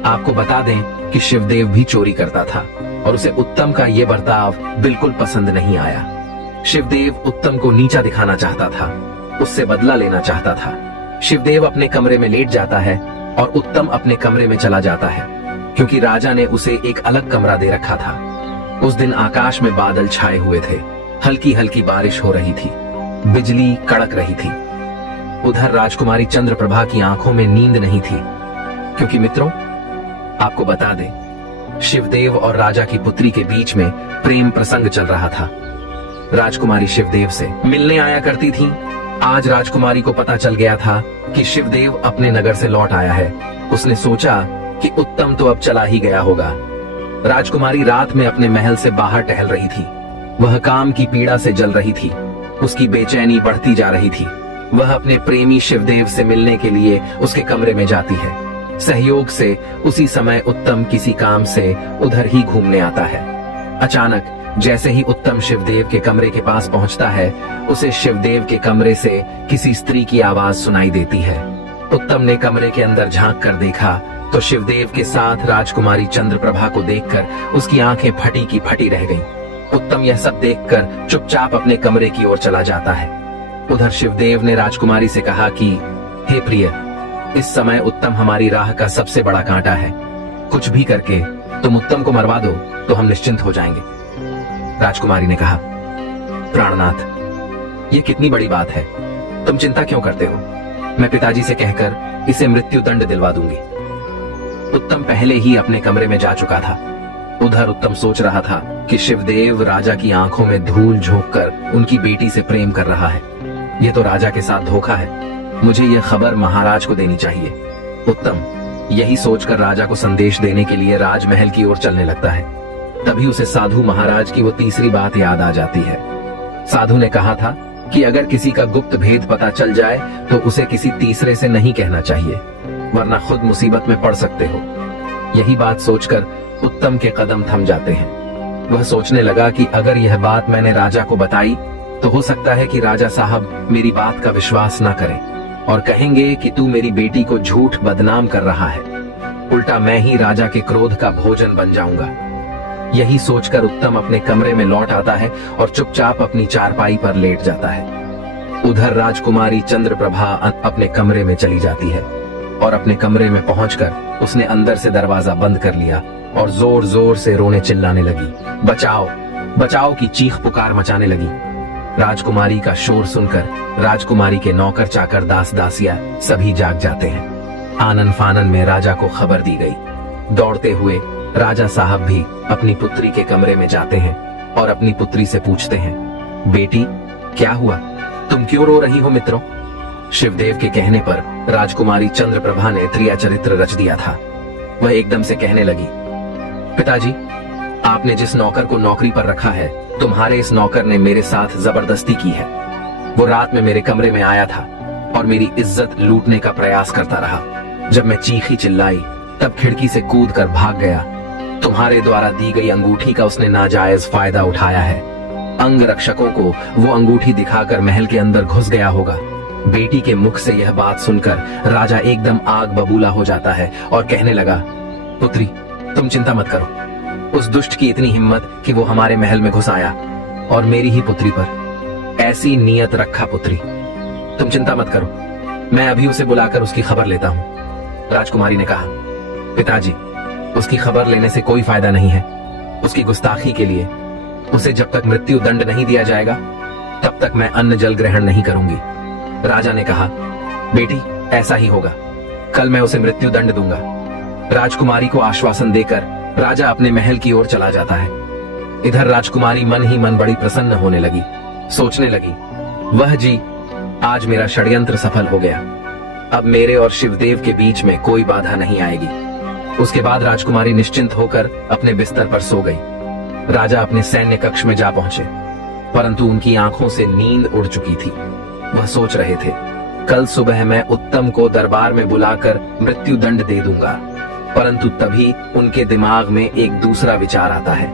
आपको बता दें कि शिवदेव भी चोरी करता था और उसे उत्तम का ये बर्ताव बिल्कुल पसंद नहीं आया। शिवदेव उत्तम को नीचा दिखाना चाहता था, उससे बदला लेना चाहता था। शिवदेव अपने कमरे में लेट जाता है और उत्तम अपने कमरे में चला जाता है, क्योंकि राजा ने उसे एक अलग कमरा दे रखा था। उस दिन आकाश में बादल छाए हुए थे, हल्की हल्की बारिश हो रही थी, बिजली कड़क रही थी। उधर राजकुमारी चंद्रप्रभा की आंखों में नींद नहीं थी, क्योंकि मित्रों, आपको बता दें, शिवदेव और राजा की पुत्री के बीच में प्रेम प्रसंग चल रहा था। राजकुमारी शिवदेव से मिलने आया करती थी। आज राजकुमारी को पता चल गया था कि शिवदेव अपने नगर से लौट आया है। उसने सोचा कि उत्तम तो अब चला ही गया होगा। राजकुमारी रात में अपने महल से बाहर टहल रही थी। वह काम की पीड़ा से जल रही थी, उसकी बेचैनी बढ़ती जा रही थी। वह अपने प्रेमी शिवदेव से मिलने के लिए उसके कमरे में जाती है। सहयोग से उसी समय उत्तम किसी काम से उधर ही घूमने आता है। अचानक जैसे ही उत्तम शिवदेव के कमरे के पास पहुंचता है, उसे शिवदेव के कमरे से किसी स्त्री की आवाज सुनाई देती है। उत्तम ने कमरे के अंदर झांक कर देखा तो शिवदेव के साथ राजकुमारी चंद्रप्रभा को देखकर उसकी आंखें फटी की फटी रह गईं। उत्तम यह सब देखकर चुपचाप अपने कमरे की ओर चला जाता है। उधर शिवदेव ने राजकुमारी से कहा कि हे प्रिय, इस समय उत्तम हमारी राह का सबसे बड़ा कांटा है। कुछ भी करके तुम उत्तम को मरवा दो तो हम निश्चिंत हो जाएंगे। राजकुमारी ने कहा, प्राणनाथ, ये कितनी बड़ी बात है, तुम चिंता क्यों करते हो? मैं पिताजी से कहकर इसे मृत्यु दंड दिलवा दूंगी। उत्तम पहले ही अपने कमरे में जा चुका था। उधर उत्तम सोच रहा था कि शिवदेव राजा की आंखों में धूल झोंककर उनकी बेटी से प्रेम कर रहा है। ये तो राजा के साथ धोखा है। मुझे यह खबर महाराज को देनी चाहिए। उत्तम यही सोचकर राजा को संदेश देने के लिए राजमहल की ओर चलने लगता है। तभी उसे साधु महाराज की वो तीसरी बात याद आ जाती है। साधु ने कहा था कि अगर किसी का गुप्त भेद पता चल जाए तो उसे किसी तीसरे से नहीं कहना चाहिए, वरना खुद मुसीबत में पड़ सकते हो। यही बात सोचकर उत्तम के कदम थम जाते हैं। वह सोचने लगा कि अगर यह बात मैंने राजा को बताई तो हो सकता है कि राजा साहब मेरी बात का विश्वास न करें और कहेंगे कि तू मेरी बेटी को झूठ बदनाम कर रहा है। उल्टा मैं ही राजा के क्रोध का भोजन बन जाऊंगा। यही सोचकर उत्तम अपने कमरे में लौट आता है और चुपचाप अपनी चारपाई पर लेट जाता है। उधर राजकुमारी चंद्रप्रभा अपने कमरे में चली जाती है और अपने कमरे में पहुंचकर उसने अंदर से दरवाजा बंद कर लिया और जोर जोर से रोने चिल्लाने लगी। बचाओ बचाओ की चीख पुकार मचाने लगी। राजकुमारी का शोर सुनकर राजकुमारी के नौकर चाकर दास दासिया सभी जाग जाते हैं। आनन फानन में राजा को खबर दी गई। दौड़ते हुए राजा साहब भी अपनी पुत्री के कमरे में जाते हैं और अपनी पुत्री से पूछते हैं, बेटी क्या हुआ, तुम क्यों रो रही हो मित्रों? शिवदेव के कहने पर राजकुमारी चंद्रप्रभा ने त्रिया चरित्र रच दिया था। वह एकदम से कहने लगी, पिताजी, आपने जिस नौकर को नौकरी पर रखा है, तुम्हारे इस नौकर ने मेरे साथ जबरदस्ती की है। वो रात में मेरे कमरे में आया था और मेरी इज्जत लूटने का प्रयास करता रहा। जब मैं चीखी चिल्लाई तब खिड़की से कूद कर भाग गया। तुम्हारे द्वारा दी गई अंगूठी का उसने नाजायज फायदा उठाया है। अंग रक्षकों को वो अंगूठी दिखाकर महल के अंदर घुस गया होगा। बेटी के मुख से यह बात सुनकर राजा एकदम आग बबूला हो जाता है और कहने लगा, पुत्री तुम चिंता मत करो। उस दुष्ट की इतनी हिम्मत कि वो हमारे महल में घुस आया और मेरी ही पुत्री पर ऐसी नियत रखा। पुत्री तुम चिंता मत करो, मैं अभी उसे बुलाकर उसकी खबर लेता हूँ। राजकुमारी ने कहा, पिताजी उसकी खबर लेने से कोई फायदा नहीं है। उसकी गुस्ताखी के लिए उसे जब तक मृत्यु दंड नहीं दिया जाएगा तब तक मैं अन्न जल ग्रहण नहीं करूंगी। राजा ने कहा, बेटी ऐसा ही होगा, कल मैं उसे मृत्यु दंड दूंगा। राजकुमारी को आश्वासन देकर राजा अपने महल की ओर चला जाता है। इधर राजकुमारी मन ही मन बड़ी प्रसन्न होने लगी। सोचने लगी, वह जी, आज मेरा षड्यंत्र सफल हो गया। अब मेरे और शिवदेव के बीच में कोई बाधा नहीं आएगी। उसके बाद राजकुमारी निश्चिंत होकर अपने बिस्तर पर सो गई। राजा अपने सैन्य कक्ष में जा पहुंचे, परंतु उनकी आंखों से नींद उड़ चुकी थी। वह सोच रहे थे, कल सुबह मैं उत्तम को दरबार में बुलाकर मृत्यु दंड दे दूंगा। परंतु तभी उनके दिमाग में एक दूसरा विचार आता है।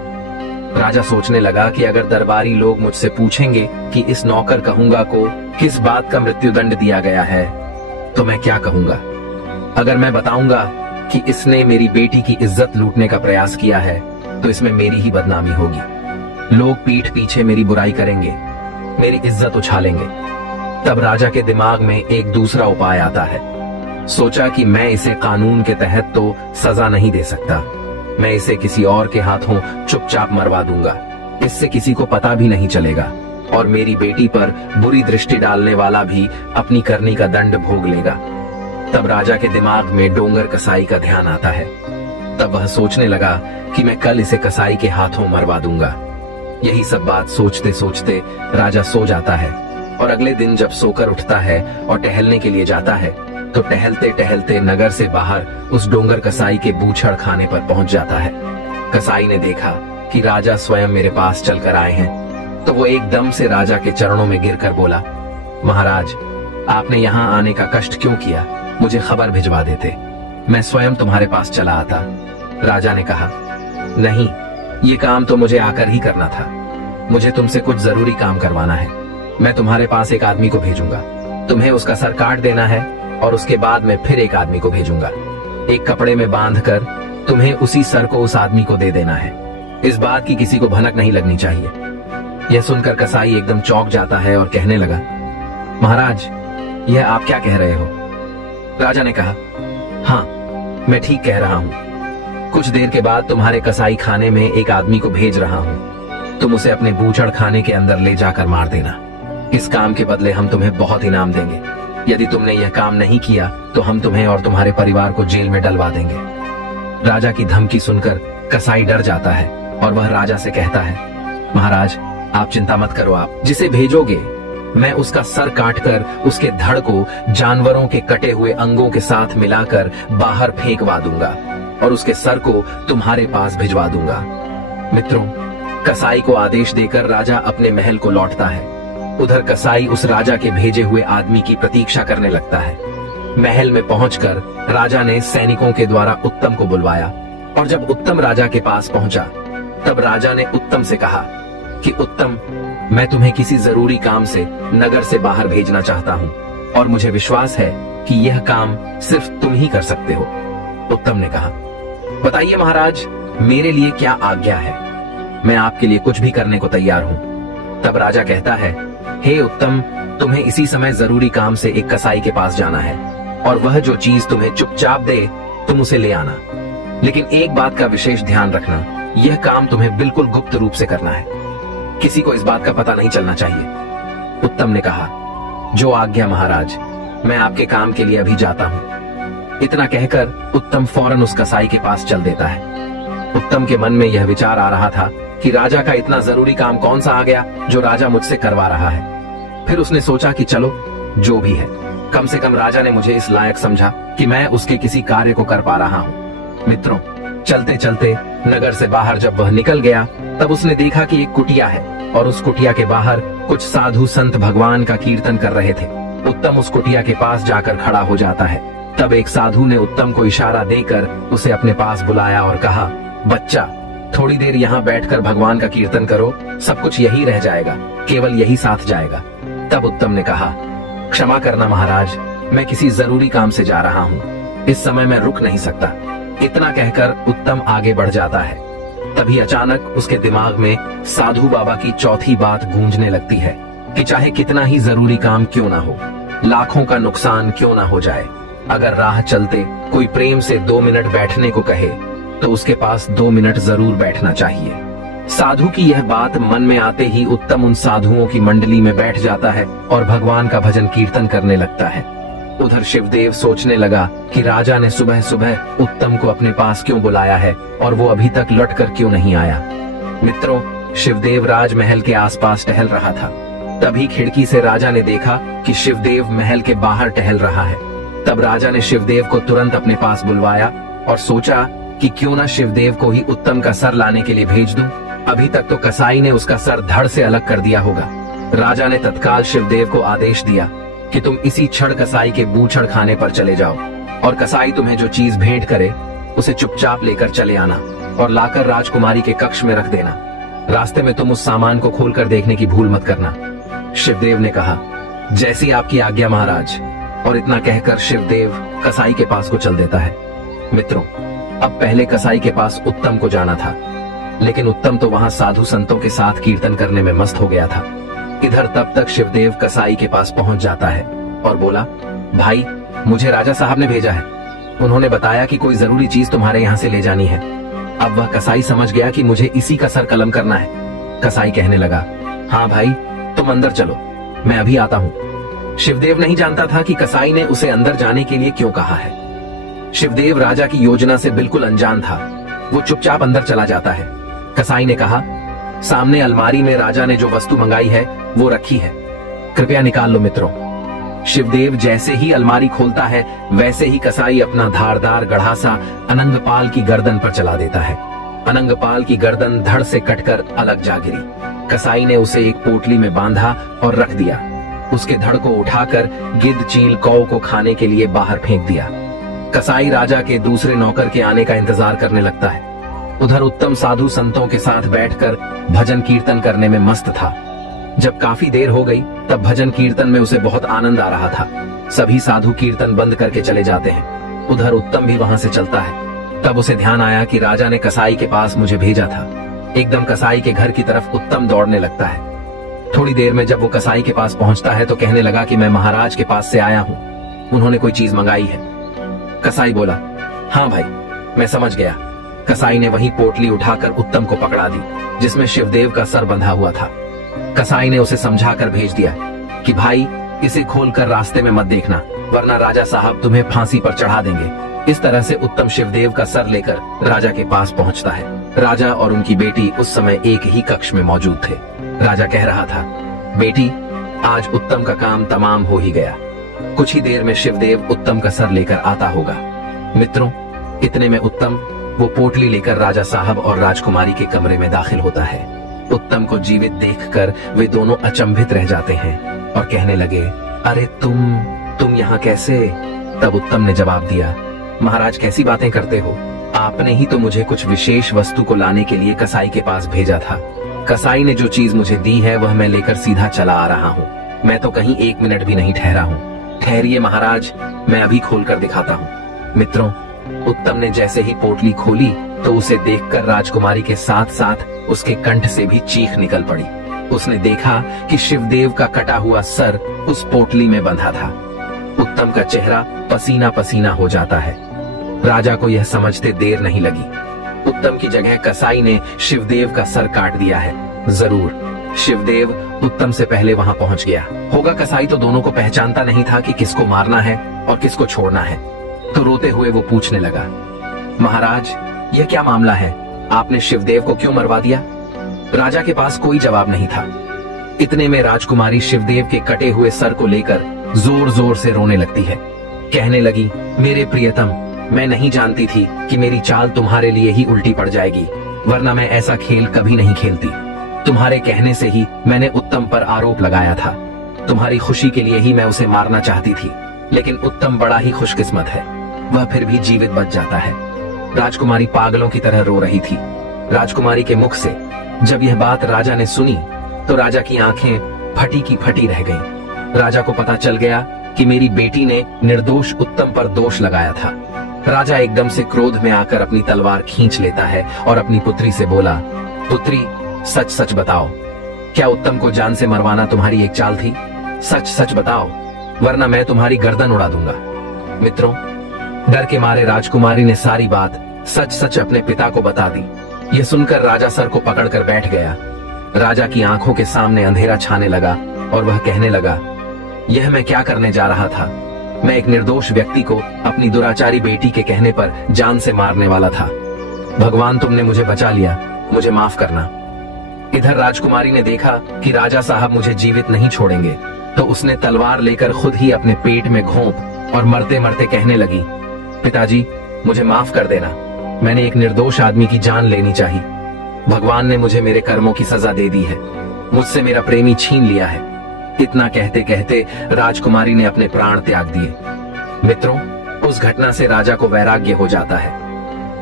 राजा सोचने लगा कि अगर दरबारी लोग मुझसे पूछेंगे कि इस नौकर कहूंगा को किस बात का मृत्यु दंड दिया गया है, तो मैं क्या कहूंगा? अगर मैं बताऊंगा कि इसने मेरी बेटी की इज्जत लूटने का प्रयास किया है, तो इसमें मेरी ही बदनामी होगी। लोग पीठ पीछे मेरी बुराई करेंगे, मेरी इज्जत उछालेंगे। तब राजा के दिमाग में एक दूसरा उपाय आता है। सोचा कि मैं इसे कानून के तहत तो सजा नहीं दे सकता, मैं इसे किसी और के हाथों चुपचाप मरवा दूंगा। इससे किसी को पता भी नहीं चलेगा और मेरी बेटी पर बुरी दृष्टि डालने वाला भी अपनी करनी का दंड भोग लेगा। तब राजा के दिमाग में डोंगर कसाई का ध्यान आता है। तब वह सोचने लगा कि मैं कल इसे कसाई के हाथों मरवा दूंगा। यही सब बात सोचते सोचते राजा सो जाता है और अगले दिन जब सोकर उठता है और टहलने के लिए जाता है, तो टहलते टहलते नगर से बाहर उस डोंगर कसाई के बूछड़ खाने पर पहुंच जाता है। कसाई ने देखा कि राजा स्वयं मेरे पास चलकर आए हैं, तो वो एकदम से राजा के चरणों में गिरकर बोला, महाराज, आपने यहाँ आने का कष्ट क्यों किया? मुझे खबर भिजवा देते, मैं स्वयं तुम्हारे पास चला आता। राजा ने कहा, नहीं, ये काम तो मुझे आकर ही करना था। मुझे तुमसे कुछ जरूरी काम करवाना है। मैं तुम्हारे पास एक आदमी को भेजूंगा, तुम्हें उसका सर काट देना है और उसके बाद में फिर एक आदमी को भेजूंगा। एक कपड़े में बांधकर तुम्हें उसी सर को उस आदमी को दे देना है। इस बात की किसी को भनक नहीं लगनी चाहिए। यह सुनकर कसाई एकदम चौंक जाता है और कहने लगा, महाराज, यह आप क्या कह रहे हो? राजा ने कहा, हाँ, मैं ठीक कह रहा हूँ। कुछ देर के बाद तुम्हारे कसाई खाने में एक आदमी को भेज रहा हूँ। तुम उसे अपने बूचड़ खाने के अंदर ले जाकर मार देना। इस काम के बदले हम तुम्हें बहुत इनाम देंगे। यदि तुमने यह काम नहीं किया तो हम तुम्हें और तुम्हारे परिवार को जेल में डलवा देंगे। राजा की धमकी सुनकर कसाई डर जाता है और वह राजा से कहता है, महाराज, आप चिंता मत करो, आप जिसे भेजोगे मैं उसका सर काटकर उसके धड़ को जानवरों के कटे हुए अंगों के साथ मिलाकर बाहर फेंकवा दूंगा और उसके सर को तुम्हारे पास भिजवा दूंगा। मित्रों, कसाई को आदेश देकर राजा अपने महल को लौटता है। उधर कसाई उस राजा के भेजे हुए आदमी की प्रतीक्षा करने लगता है। महल में पहुंचकर राजा ने सैनिकों के द्वारा उत्तम को बुलवाया और जब उत्तम राजा के पास पहुंचा, तब राजा ने उत्तम से कहा कि उत्तम, मैं तुम्हें किसी जरूरी काम से नगर से बाहर भेजना चाहता हूँ और मुझे विश्वास है कि यह काम सिर्फ तुम ही कर सकते हो। उत्तम ने कहा, बताइए महाराज, मेरे लिए क्या आज्ञा है? मैं आपके लिए कुछ भी करने को तैयार हूँ। तब राजा कहता है, हे उत्तम, तुम्हें इसी समय जरूरी काम से एक कसाई के पास जाना है और वह जो चीज तुम्हें चुपचाप दे तुम उसे ले आना। लेकिन एक बात का विशेष ध्यान रखना, यह काम तुम्हें बिल्कुल गुप्त रूप से करना है, किसी को इस बात का पता नहीं चलना चाहिए। उत्तम ने कहा, जो आज्ञा महाराज, मैं आपके काम के लिए अभी जाता हूँ। इतना कहकर उत्तम फौरन उस कसाई के पास चल देता है। उत्तम के मन में यह विचार आ रहा था कि राजा का इतना जरूरी काम कौन सा आ गया जो राजा मुझसे करवा रहा है। फिर उसने सोचा कि चलो, जो भी है, कम से कम राजा ने मुझे इस लायक समझा कि मैं उसके किसी कार्य को कर पा रहा हूँ। मित्रों, चलते चलते नगर से बाहर जब वह निकल गया, तब उसने देखा कि एक कुटिया है और उस कुटिया के बाहर कुछ साधु संत भगवान का कीर्तन कर रहे थे। उत्तम उस कुटिया के पास जाकर खड़ा हो जाता है। तब एक साधु ने उत्तम को इशारा देकर उसे अपने पास बुलाया और कहा, बच्चा, थोड़ी देर यहाँ बैठकर भगवान का कीर्तन करो, सब कुछ यही रह जाएगा, केवल यही साथ जाएगा। तब उत्तम ने कहा, क्षमा करना महाराज, मैं किसी जरूरी काम से जा रहा हूँ, इस समय मैं रुक नहीं सकता। इतना कहकर उत्तम आगे बढ़ जाता है। तभी अचानक उसके दिमाग में साधु बाबा की चौथी बात गूंजने लगती है कि चाहे कितना ही जरूरी काम क्यों ना हो, लाखों का नुकसान क्यों ना हो जाए, अगर राह चलते कोई प्रेम से 2 मिनट बैठने को कहे तो उसके पास 2 मिनट जरूर बैठना चाहिए। साधु की यह बात मन में आते ही उत्तम उन साधुओं की मंडली में बैठ जाता है और भगवान का भजन कीर्तन करने लगता है। उधर शिवदेव सोचने लगा कि राजा ने सुबह सुबह उत्तम को अपने पास क्यों बुलाया है और वो अभी तक लौटकर क्यों नहीं आया। मित्रों, शिवदेव राजमहल के आसपास टहल रहा था। तभी खिड़की से राजा ने देखा कि शिवदेव महल के बाहर टहल रहा है। तब राजा ने शिवदेव को तुरंत अपने पास बुलवाया और सोचा कि क्यों ना शिवदेव को ही उत्तम का सर लाने के लिए भेज दूं। अभी तक तो कसाई ने उसका सर धड़ से अलग कर दिया होगा। राजा ने तत्काल शिवदेव को आदेश दिया कि तुम इसी छड़ कसाई के बूछड़ खाने पर चले जाओ और कसाई तुम्हें जो चीज भेंट करे उसे चुपचाप लेकर चले आना और लाकर राजकुमारी के कक्ष में रख देना। रास्ते में तुम उस सामान को खोलकर देखने की भूल मत करना। शिवदेव ने कहा, जैसी आपकी आज्ञा महाराज। और इतना कहकर शिवदेव कसाई के पास को चल देता है। मित्रों, अब पहले कसाई के पास उत्तम को जाना था, लेकिन उत्तम तो वहां साधु संतों के साथ कीर्तन करने में मस्त हो गया था। इधर तब तक शिवदेव कसाई के पास पहुंच जाता है और बोला, भाई, मुझे राजा साहब ने भेजा है। उन्होंने बताया कि कोई जरूरी चीज तुम्हारे यहाँ से ले जानी है। अब वह कसाई समझ गया कि मुझे इसी का सर कलम करना है। कसाई कहने लगा, हाँ भाई, तुम अंदर चलो, मैं अभी आता हूँ। शिवदेव नहीं जानता था कि कसाई ने उसे अंदर जाने के लिए क्यों कहा है। शिवदेव राजा की योजना से बिल्कुल अनजान था। वो चुपचाप अंदर चला जाता है। कसाई ने कहा, सामने अलमारी में राजा ने जो वस्तु मंगाई है वो रखी है, कृपया निकाल लो मित्रों। शिवदेव जैसे ही अलमारी खोलता है वैसे ही कसाई अपना धारदार गढ़ासा अनंगपाल की गर्दन पर चला देता है। अनंगपाल की गर्दन धड़ से कटकर अलग जा गिरी। कसाई ने उसे एक पोटली में बांधा और रख दिया। उसके धड़ को उठाकर गिद्ध चील कौ को खाने के लिए बाहर फेंक दिया। कसाई राजा के दूसरे नौकर के आने का इंतजार करने लगता है। उधर उत्तम साधु संतों के साथ बैठकर भजन कीर्तन करने में मस्त था। जब काफी देर हो गई तब भजन कीर्तन में उसे बहुत आनंद आ रहा था। सभी साधु कीर्तन बंद करके चले जाते हैं। उधर उत्तम भी वहां से चलता है। तब उसे ध्यान आया कि राजा ने कसाई के पास मुझे भेजा था। एकदम कसाई के घर की तरफ उत्तम दौड़ने लगता है। थोड़ी देर में जब वो कसाई के पास पहुंचता है तो कहने लगा कि मैं महाराज के पास से आया हूँ, उन्होंने कोई चीज मंगाई है। कसाई बोला, हाँ भाई, मैं समझ गया। कसाई ने वही पोटली उठाकर उत्तम को पकड़ा दी जिसमें शिवदेव का सर बंधा हुआ था। कसाई ने उसे समझाकर भेज दिया कि भाई, इसे खोलकर रास्ते में मत देखना, वरना राजा साहब तुम्हें फांसी पर चढ़ा देंगे। इस तरह से उत्तम शिवदेव का सर लेकर राजा के पास पहुंचता है। राजा और उनकी बेटी उस समय एक ही कक्ष में मौजूद थे। राजा कह रहा था, बेटी, आज उत्तम का काम तमाम हो ही गया। कुछ ही देर में शिवदेव उत्तम का सर लेकर आता होगा। मित्रों, इतने में उत्तम वो पोटली लेकर राजा साहब और राजकुमारी के कमरे में दाखिल होता है। उत्तम को जीवित देखकर वे दोनों अचंभित रह जाते हैं और कहने लगे, अरे तुम यहाँ कैसे? तब उत्तम ने जवाब दिया, महाराज, कैसी बातें करते हो? आपने ही तो मुझे कुछ विशेष वस्तु को लाने के लिए कसाई के पास भेजा था। कसाई ने जो चीज मुझे दी है वह मैं लेकर सीधा चला आ रहा हूँ। मैं तो कहीं 1 मिनट भी नहीं ठहरा हूँ। ठहरिए महाराज, मैं अभी खोल कर दिखाता हूँ। मित्रों, उत्तम ने जैसे ही पोटली खोली तो उसे देखकर राजकुमारी के साथ साथ उसके कंठ से भी चीख निकल पड़ी। उसने देखा कि शिवदेव का कटा हुआ सर उस पोटली में बंधा था। उत्तम का चेहरा पसीना पसीना हो जाता है। राजा को यह समझते देर नहीं लगी। उत्तम की जगह कसाई ने शिवदेव का सर काट दिया है। जरूर शिवदेव उत्तम से पहले वहां पहुंच गया होगा। कसाई तो दोनों को पहचानता नहीं था कि किसको मारना है और किसको छोड़ना है। तो रोते हुए वो पूछने लगा, महाराज, यह क्या मामला है? आपने शिवदेव को क्यों मरवा दिया? राजा के पास कोई जवाब नहीं था। इतने में राजकुमारी शिवदेव के कटे हुए सर को लेकर जोर जोर से रोने लगती है। कहने लगी, मेरे प्रियतम, मैं नहीं जानती थी कि मेरी चाल तुम्हारे लिए ही उल्टी पड़ जाएगी, वरना मैं ऐसा खेल कभी नहीं खेलती। तुम्हारे कहने से ही मैंने उत्तम पर आरोप लगाया था। तुम्हारी खुशी के लिए ही मैं उसे मारना चाहती थी, लेकिन उत्तम बड़ा ही खुशकिस्मत है, वह फिर भी जीवित बच जाता है। राजकुमारी पागलों की तरह रो रही थी। राजकुमारी के मुख से जब यह बात राजा ने सुनी तो राजा की आंखें फटी की फटी रह गईं। राजा को पता चल गया कि मेरी बेटी ने निर्दोष उत्तम पर दोष लगाया था। राजा एकदम से क्रोध में आकर अपनी तलवार खींच लेता है और अपनी पुत्री से बोला, पुत्री, सच सच बताओ, क्या उत्तम को जान से मरवाना तुम्हारी एक चाल थी? सच सच बताओ, वरना मैं तुम्हारी गर्दन उड़ा दूंगा। मित्रों, डर के मारे राजकुमारी ने सारी बात सच सच अपने पिता को बता दी। यह सुनकर राजा सर को पकड़कर बैठ गया। राजा की आंखों के सामने अंधेरा छाने लगा और वह कहने लगा, यह मैं क्या करने जा रहा था? मैं एक निर्दोष व्यक्ति को अपनी दुराचारी बेटी के कहने पर जान से मारने वाला था। भगवान, तुमने मुझे बचा लिया, मुझे माफ करना। इधर राजकुमारी ने देखा कि राजा साहब मुझे जीवित नहीं छोड़ेंगे, तो उसने तलवार लेकर खुद ही अपने पेट में घोंप और मरते मरते कहने लगी, पिताजी, मुझे माफ कर देना। मैंने एक निर्दोष आदमी की जान लेनी चाहिए। भगवान ने मुझे मेरे कर्मों की सजा दे दी है। मुझसे मेरा प्रेमी छीन लिया है। इतना कहते कहते राजकुमारी ने अपने प्राण त्याग दिए। मित्रों, उस घटना से राजा को वैराग्य हो जाता है।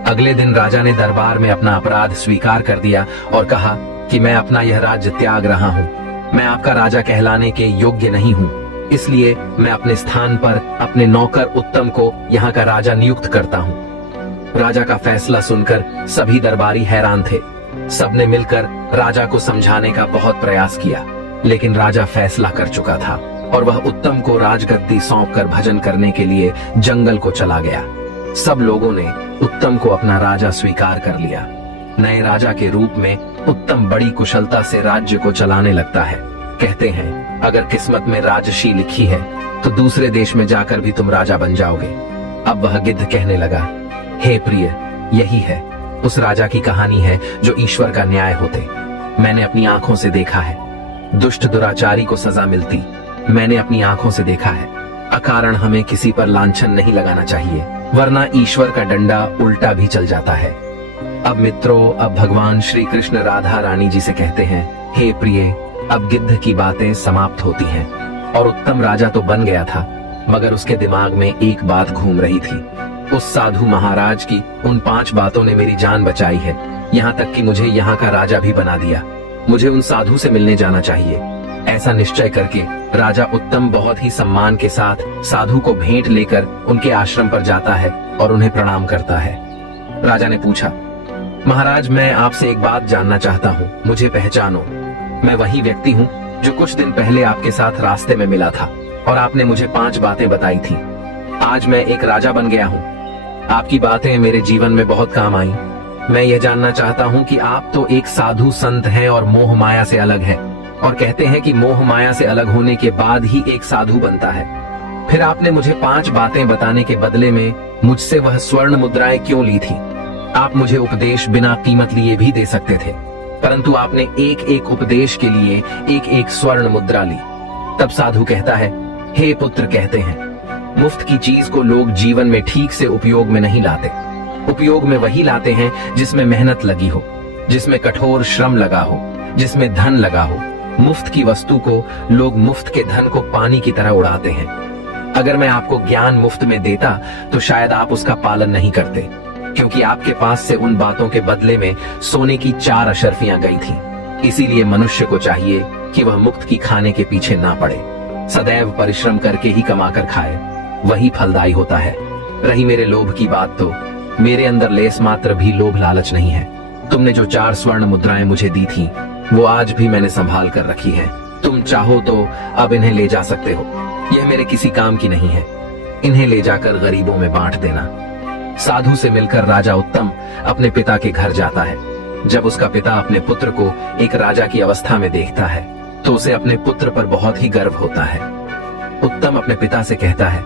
अगले दिन राजा ने दरबार में अपना अपराध स्वीकार कर दिया और कहा कि मैं अपना यह राज्य त्याग रहा हूँ। मैं आपका राजा कहलाने के योग्य नहीं हूँ, इसलिए मैं अपने स्थान पर अपने नौकर उत्तम को यहाँ का राजा नियुक्त करता हूँ। राजा का फैसला सुनकर सभी दरबारी हैरान थे। सबने मिलकर राजा को समझाने का बहुत प्रयास किया, लेकिन राजा फैसला कर चुका था और वह उत्तम को राजगद्दी सौंपकर भजन करने के लिए जंगल को चला गया। सब लोगों ने उत्तम को अपना राजा स्वीकार कर लिया। नए राजा के रूप में उत्तम बड़ी कुशलता से राज्य को चलाने लगता है। कहते हैं, अगर किस्मत में राजशी लिखी है तो दूसरे देश में जाकर भी तुम राजा बन जाओगे। अब वह गिद्ध कहने लगा, हे प्रिय, यही है उस राजा की कहानी है जो ईश्वर का न्याय होते। मैंने अपनी आंखों से देखा है। दुष्ट दुराचारी को सजा मिलती मैंने अपनी आंखों से देखा है। अकारण हमें किसी पर लांछन नहीं लगाना चाहिए, वरना ईश्वर का डंडा उल्टा भी चल जाता है। अब मित्रों, अब भगवान श्री कृष्ण राधा रानी जी से कहते हैं, हे प्रिय, अब गिद्ध की बातें समाप्त होती हैं। और उत्तम राजा तो बन गया था, मगर उसके दिमाग में एक बात घूम रही थी। उस साधु महाराज की उन 5 बातों ने मेरी जान बचाई है, यहाँ तक कि मुझे यहाँ का राजा भी बना दिया। मुझे उन साधु से मिलने जाना चाहिए। ऐसा निश्चय करके राजा उत्तम बहुत ही सम्मान के साथ साधु को भेंट लेकर उनके आश्रम पर जाता है और उन्हें प्रणाम करता है। राजा ने पूछा, महाराज, मैं आपसे एक बात जानना चाहता हूँ, मुझे पहचानो। मैं वही व्यक्ति हूँ जो कुछ दिन पहले आपके साथ रास्ते में मिला था और आपने मुझे 5 बातें बताई थी। आज मैं एक राजा बन गया हूँ। आपकी बातें मेरे जीवन में बहुत काम आई। मैं यह जानना चाहता हूँ कि आप तो एक साधु संत हैं और मोह माया से अलग हैं, और कहते हैं कि मोह माया से अलग होने के बाद ही एक साधु बनता है। फिर आपने मुझे 5 बातें बताने के बदले में मुझसे वह स्वर्ण मुद्राएं क्यों ली थी? आप मुझे उपदेश बिना कीमत लिए भी दे सकते थे, परंतु आपने एक एक उपदेश के लिए एक एक स्वर्ण मुद्रा ली। तब साधु कहता है, हे पुत्र, कहते हैं मुफ्त की चीज को लोग जीवन में ठीक से उपयोग में नहीं लाते। उपयोग में वही लाते हैं जिसमें मेहनत लगी हो, जिसमें कठोर श्रम लगा हो, जिसमें धन लगा हो। मुफ्त की वस्तु को लोग मुफ्त के धन को पानी की तरह उड़ाते हैं। अगर मैं आपको ज्ञान मुफ्त में देता तो शायद आप उसका पालन नहीं करते, क्योंकि आपके पास से उन बातों के बदले में सोने की 4 अशर्फियां गई थी। इसीलिए मनुष्य को चाहिए कि वह मुफ्त की खाने के पीछे ना पड़े, सदैव परिश्रम करके ही कमाकर खाए, वही फलदायी होता है। रही मेरे लोभ की बात, तो मेरे अंदर लेस मात्र भी लोभ लालच नहीं है। तुमने जो 4 स्वर्ण मुद्राएं मुझे दी थी वो आज भी मैंने संभाल कर रखी है। तुम चाहो तो अब इन्हें ले जा सकते हो। यह मेरे किसी काम की नहीं है। इन्हें ले जाकर गरीबों में बांट देना। साधु से मिलकर राजा उत्तम अपने पिता के घर जाता है। जब उसका पिता अपने पुत्र को एक राजा की अवस्था में देखता है तो उसे अपने पुत्र पर बहुत ही गर्व होता है। उत्तम अपने पिता से कहता है,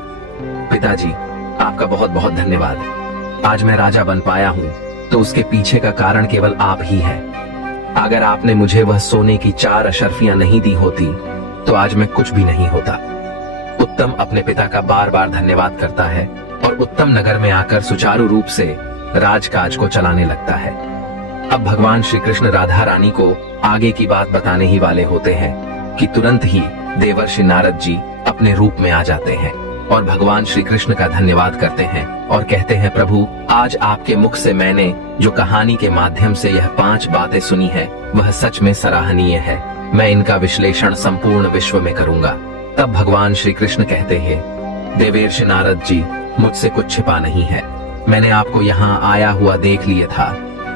पिताजी, आपका बहुत बहुत धन्यवाद। आज मैं राजा बन पाया हूँ तो उसके पीछे का कारण केवल आप ही है। अगर आपने मुझे वह सोने की 4 अशर्फियां नहीं दी होती तो आज मैं कुछ भी नहीं होता। उत्तम अपने पिता का बार बार धन्यवाद करता है और उत्तम नगर में आकर सुचारू रूप से राजकाज को चलाने लगता है। अब भगवान श्री कृष्ण राधा रानी को आगे की बात बताने ही वाले होते हैं कि तुरंत ही देवर्षि नारद जी अपने रूप में आ जाते हैं और भगवान श्री कृष्ण का धन्यवाद करते हैं और कहते हैं, प्रभु, आज आपके मुख से मैंने जो कहानी के माध्यम से यह 5 बातें सुनी है वह सच में सराहनीय है। मैं इनका विश्लेषण संपूर्ण विश्व में करूंगा। तब भगवान श्री कृष्ण कहते हैं, देवर्षि नारद जी, मुझसे कुछ छिपा नहीं है। मैंने आपको यहाँ आया हुआ देख लिया था,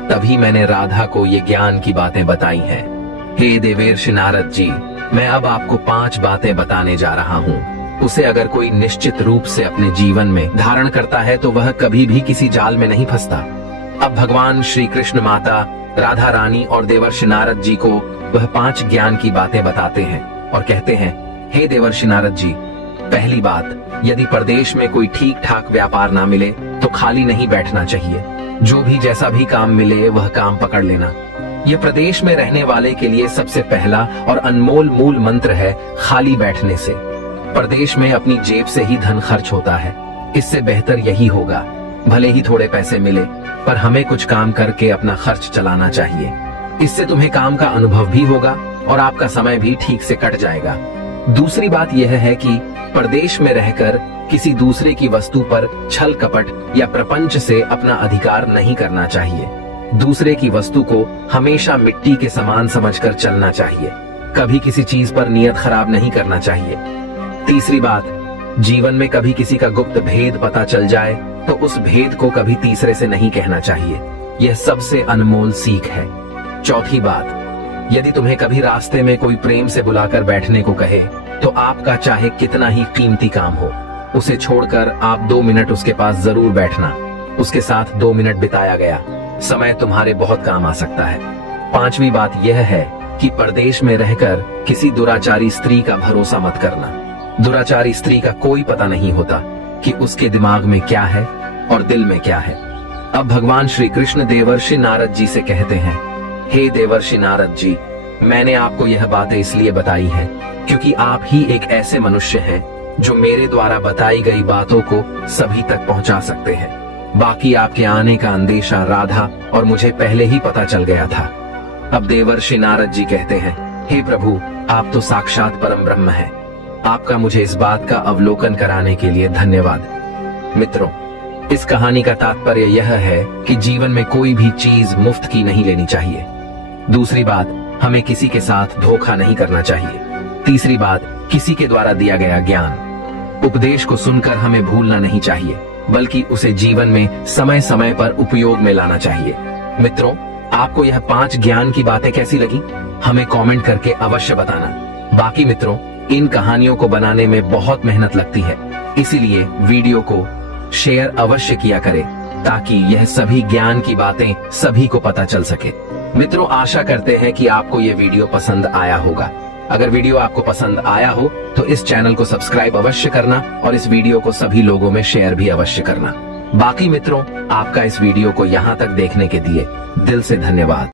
तभी मैंने राधा को ये ज्ञान की बातें बताई हैं। हे देवर्षि नारद जी, मैं अब आपको 5 बातें बताने जा रहा हूँ। उसे अगर कोई निश्चित रूप से अपने जीवन में धारण करता है तो वह कभी भी किसी जाल में नहीं फंसता। अब भगवान श्री कृष्ण माता राधा रानी और देवर्षि नारद जी को वह 5 ज्ञान की बातें बताते हैं और कहते हैं, हे देवर्षि नारद जी, पहली बात, यदि प्रदेश में कोई ठीक ठाक व्यापार ना मिले तो खाली नहीं बैठना चाहिए। जो भी जैसा भी काम मिले वह काम पकड़ लेना। यह प्रदेश में रहने वाले के लिए सबसे पहला और अनमोल मूल मंत्र है, खाली बैठने से। प्रदेश में अपनी जेब से ही धन खर्च होता है। इससे बेहतर यही होगा भले ही थोड़े पैसे मिले, पर हमें कुछ काम करके अपना खर्च चलाना चाहिए। इससे तुम्हें काम का अनुभव भी होगा और आपका समय भी ठीक से कट जाएगा। दूसरी बात यह है कि परदेश में रहकर किसी दूसरे की वस्तु पर छल कपट या प्रपंच से अपना अधिकार नहीं करना चाहिए। दूसरे की वस्तु को हमेशा मिट्टी के समान समझकर चलना चाहिए। कभी किसी चीज पर नियत खराब नहीं करना चाहिए। तीसरी बात, जीवन में कभी किसी का गुप्त भेद पता चल जाए तो उस भेद को कभी तीसरे से नहीं कहना चाहिए। यह सबसे अनमोल सीख है। चौथी बात, यदि तुम्हें कभी रास्ते में कोई प्रेम से बुलाकर बैठने को कहे तो आपका चाहे कितना ही कीमती काम हो, उसे छोड़कर आप 2 मिनट उसके पास जरूर बैठना। उसके साथ 2 मिनट बिताया गया समय तुम्हारे बहुत काम आ सकता है। पांचवी बात यह है कि परदेश में रहकर किसी दुराचारी स्त्री का भरोसा मत करना। दुराचारी स्त्री का कोई पता नहीं होता कि उसके दिमाग में क्या है और दिल में क्या है। अब भगवान श्री कृष्ण देवर्षि नारद जी से कहते हैं, हे देवर्षि नारद जी, मैंने आपको यह बातें इसलिए बताई हैं क्योंकि आप ही एक ऐसे मनुष्य हैं जो मेरे द्वारा बताई गई बातों को सभी तक पहुंचा सकते हैं। बाकी आपके आने का अंदेशा राधा और मुझे पहले ही पता चल गया था। अब देवर्षि नारद जी कहते हैं, हे प्रभु, आप तो साक्षात परम ब्रह्म हैं। आपका मुझे इस बात का अवलोकन कराने के लिए धन्यवाद। मित्रों, इस कहानी का तात्पर्य यह है कि जीवन में कोई भी चीज मुफ्त की नहीं लेनी चाहिए। दूसरी बात, हमें किसी के साथ धोखा नहीं करना चाहिए। तीसरी बात, किसी के द्वारा दिया गया ज्ञान उपदेश को सुनकर हमें भूलना नहीं चाहिए, बल्कि उसे जीवन में समय समय पर उपयोग में लाना चाहिए। मित्रों, आपको यह 5 ज्ञान की बातें कैसी लगी, हमें कमेंट करके अवश्य बताना। बाकी मित्रों, इन कहानियों को बनाने में बहुत मेहनत लगती है, इसीलिए वीडियो को शेयर अवश्य किया करें ताकि यह सभी ज्ञान की बातें सभी को पता चल सके। मित्रों, आशा करते हैं कि आपको यह वीडियो पसंद आया होगा। अगर वीडियो आपको पसंद आया हो तो इस चैनल को सब्सक्राइब अवश्य करना और इस वीडियो को सभी लोगों में शेयर भी अवश्य करना। बाकी मित्रों, आपका इस वीडियो को यहाँ तक देखने के लिए दिल से धन्यवाद।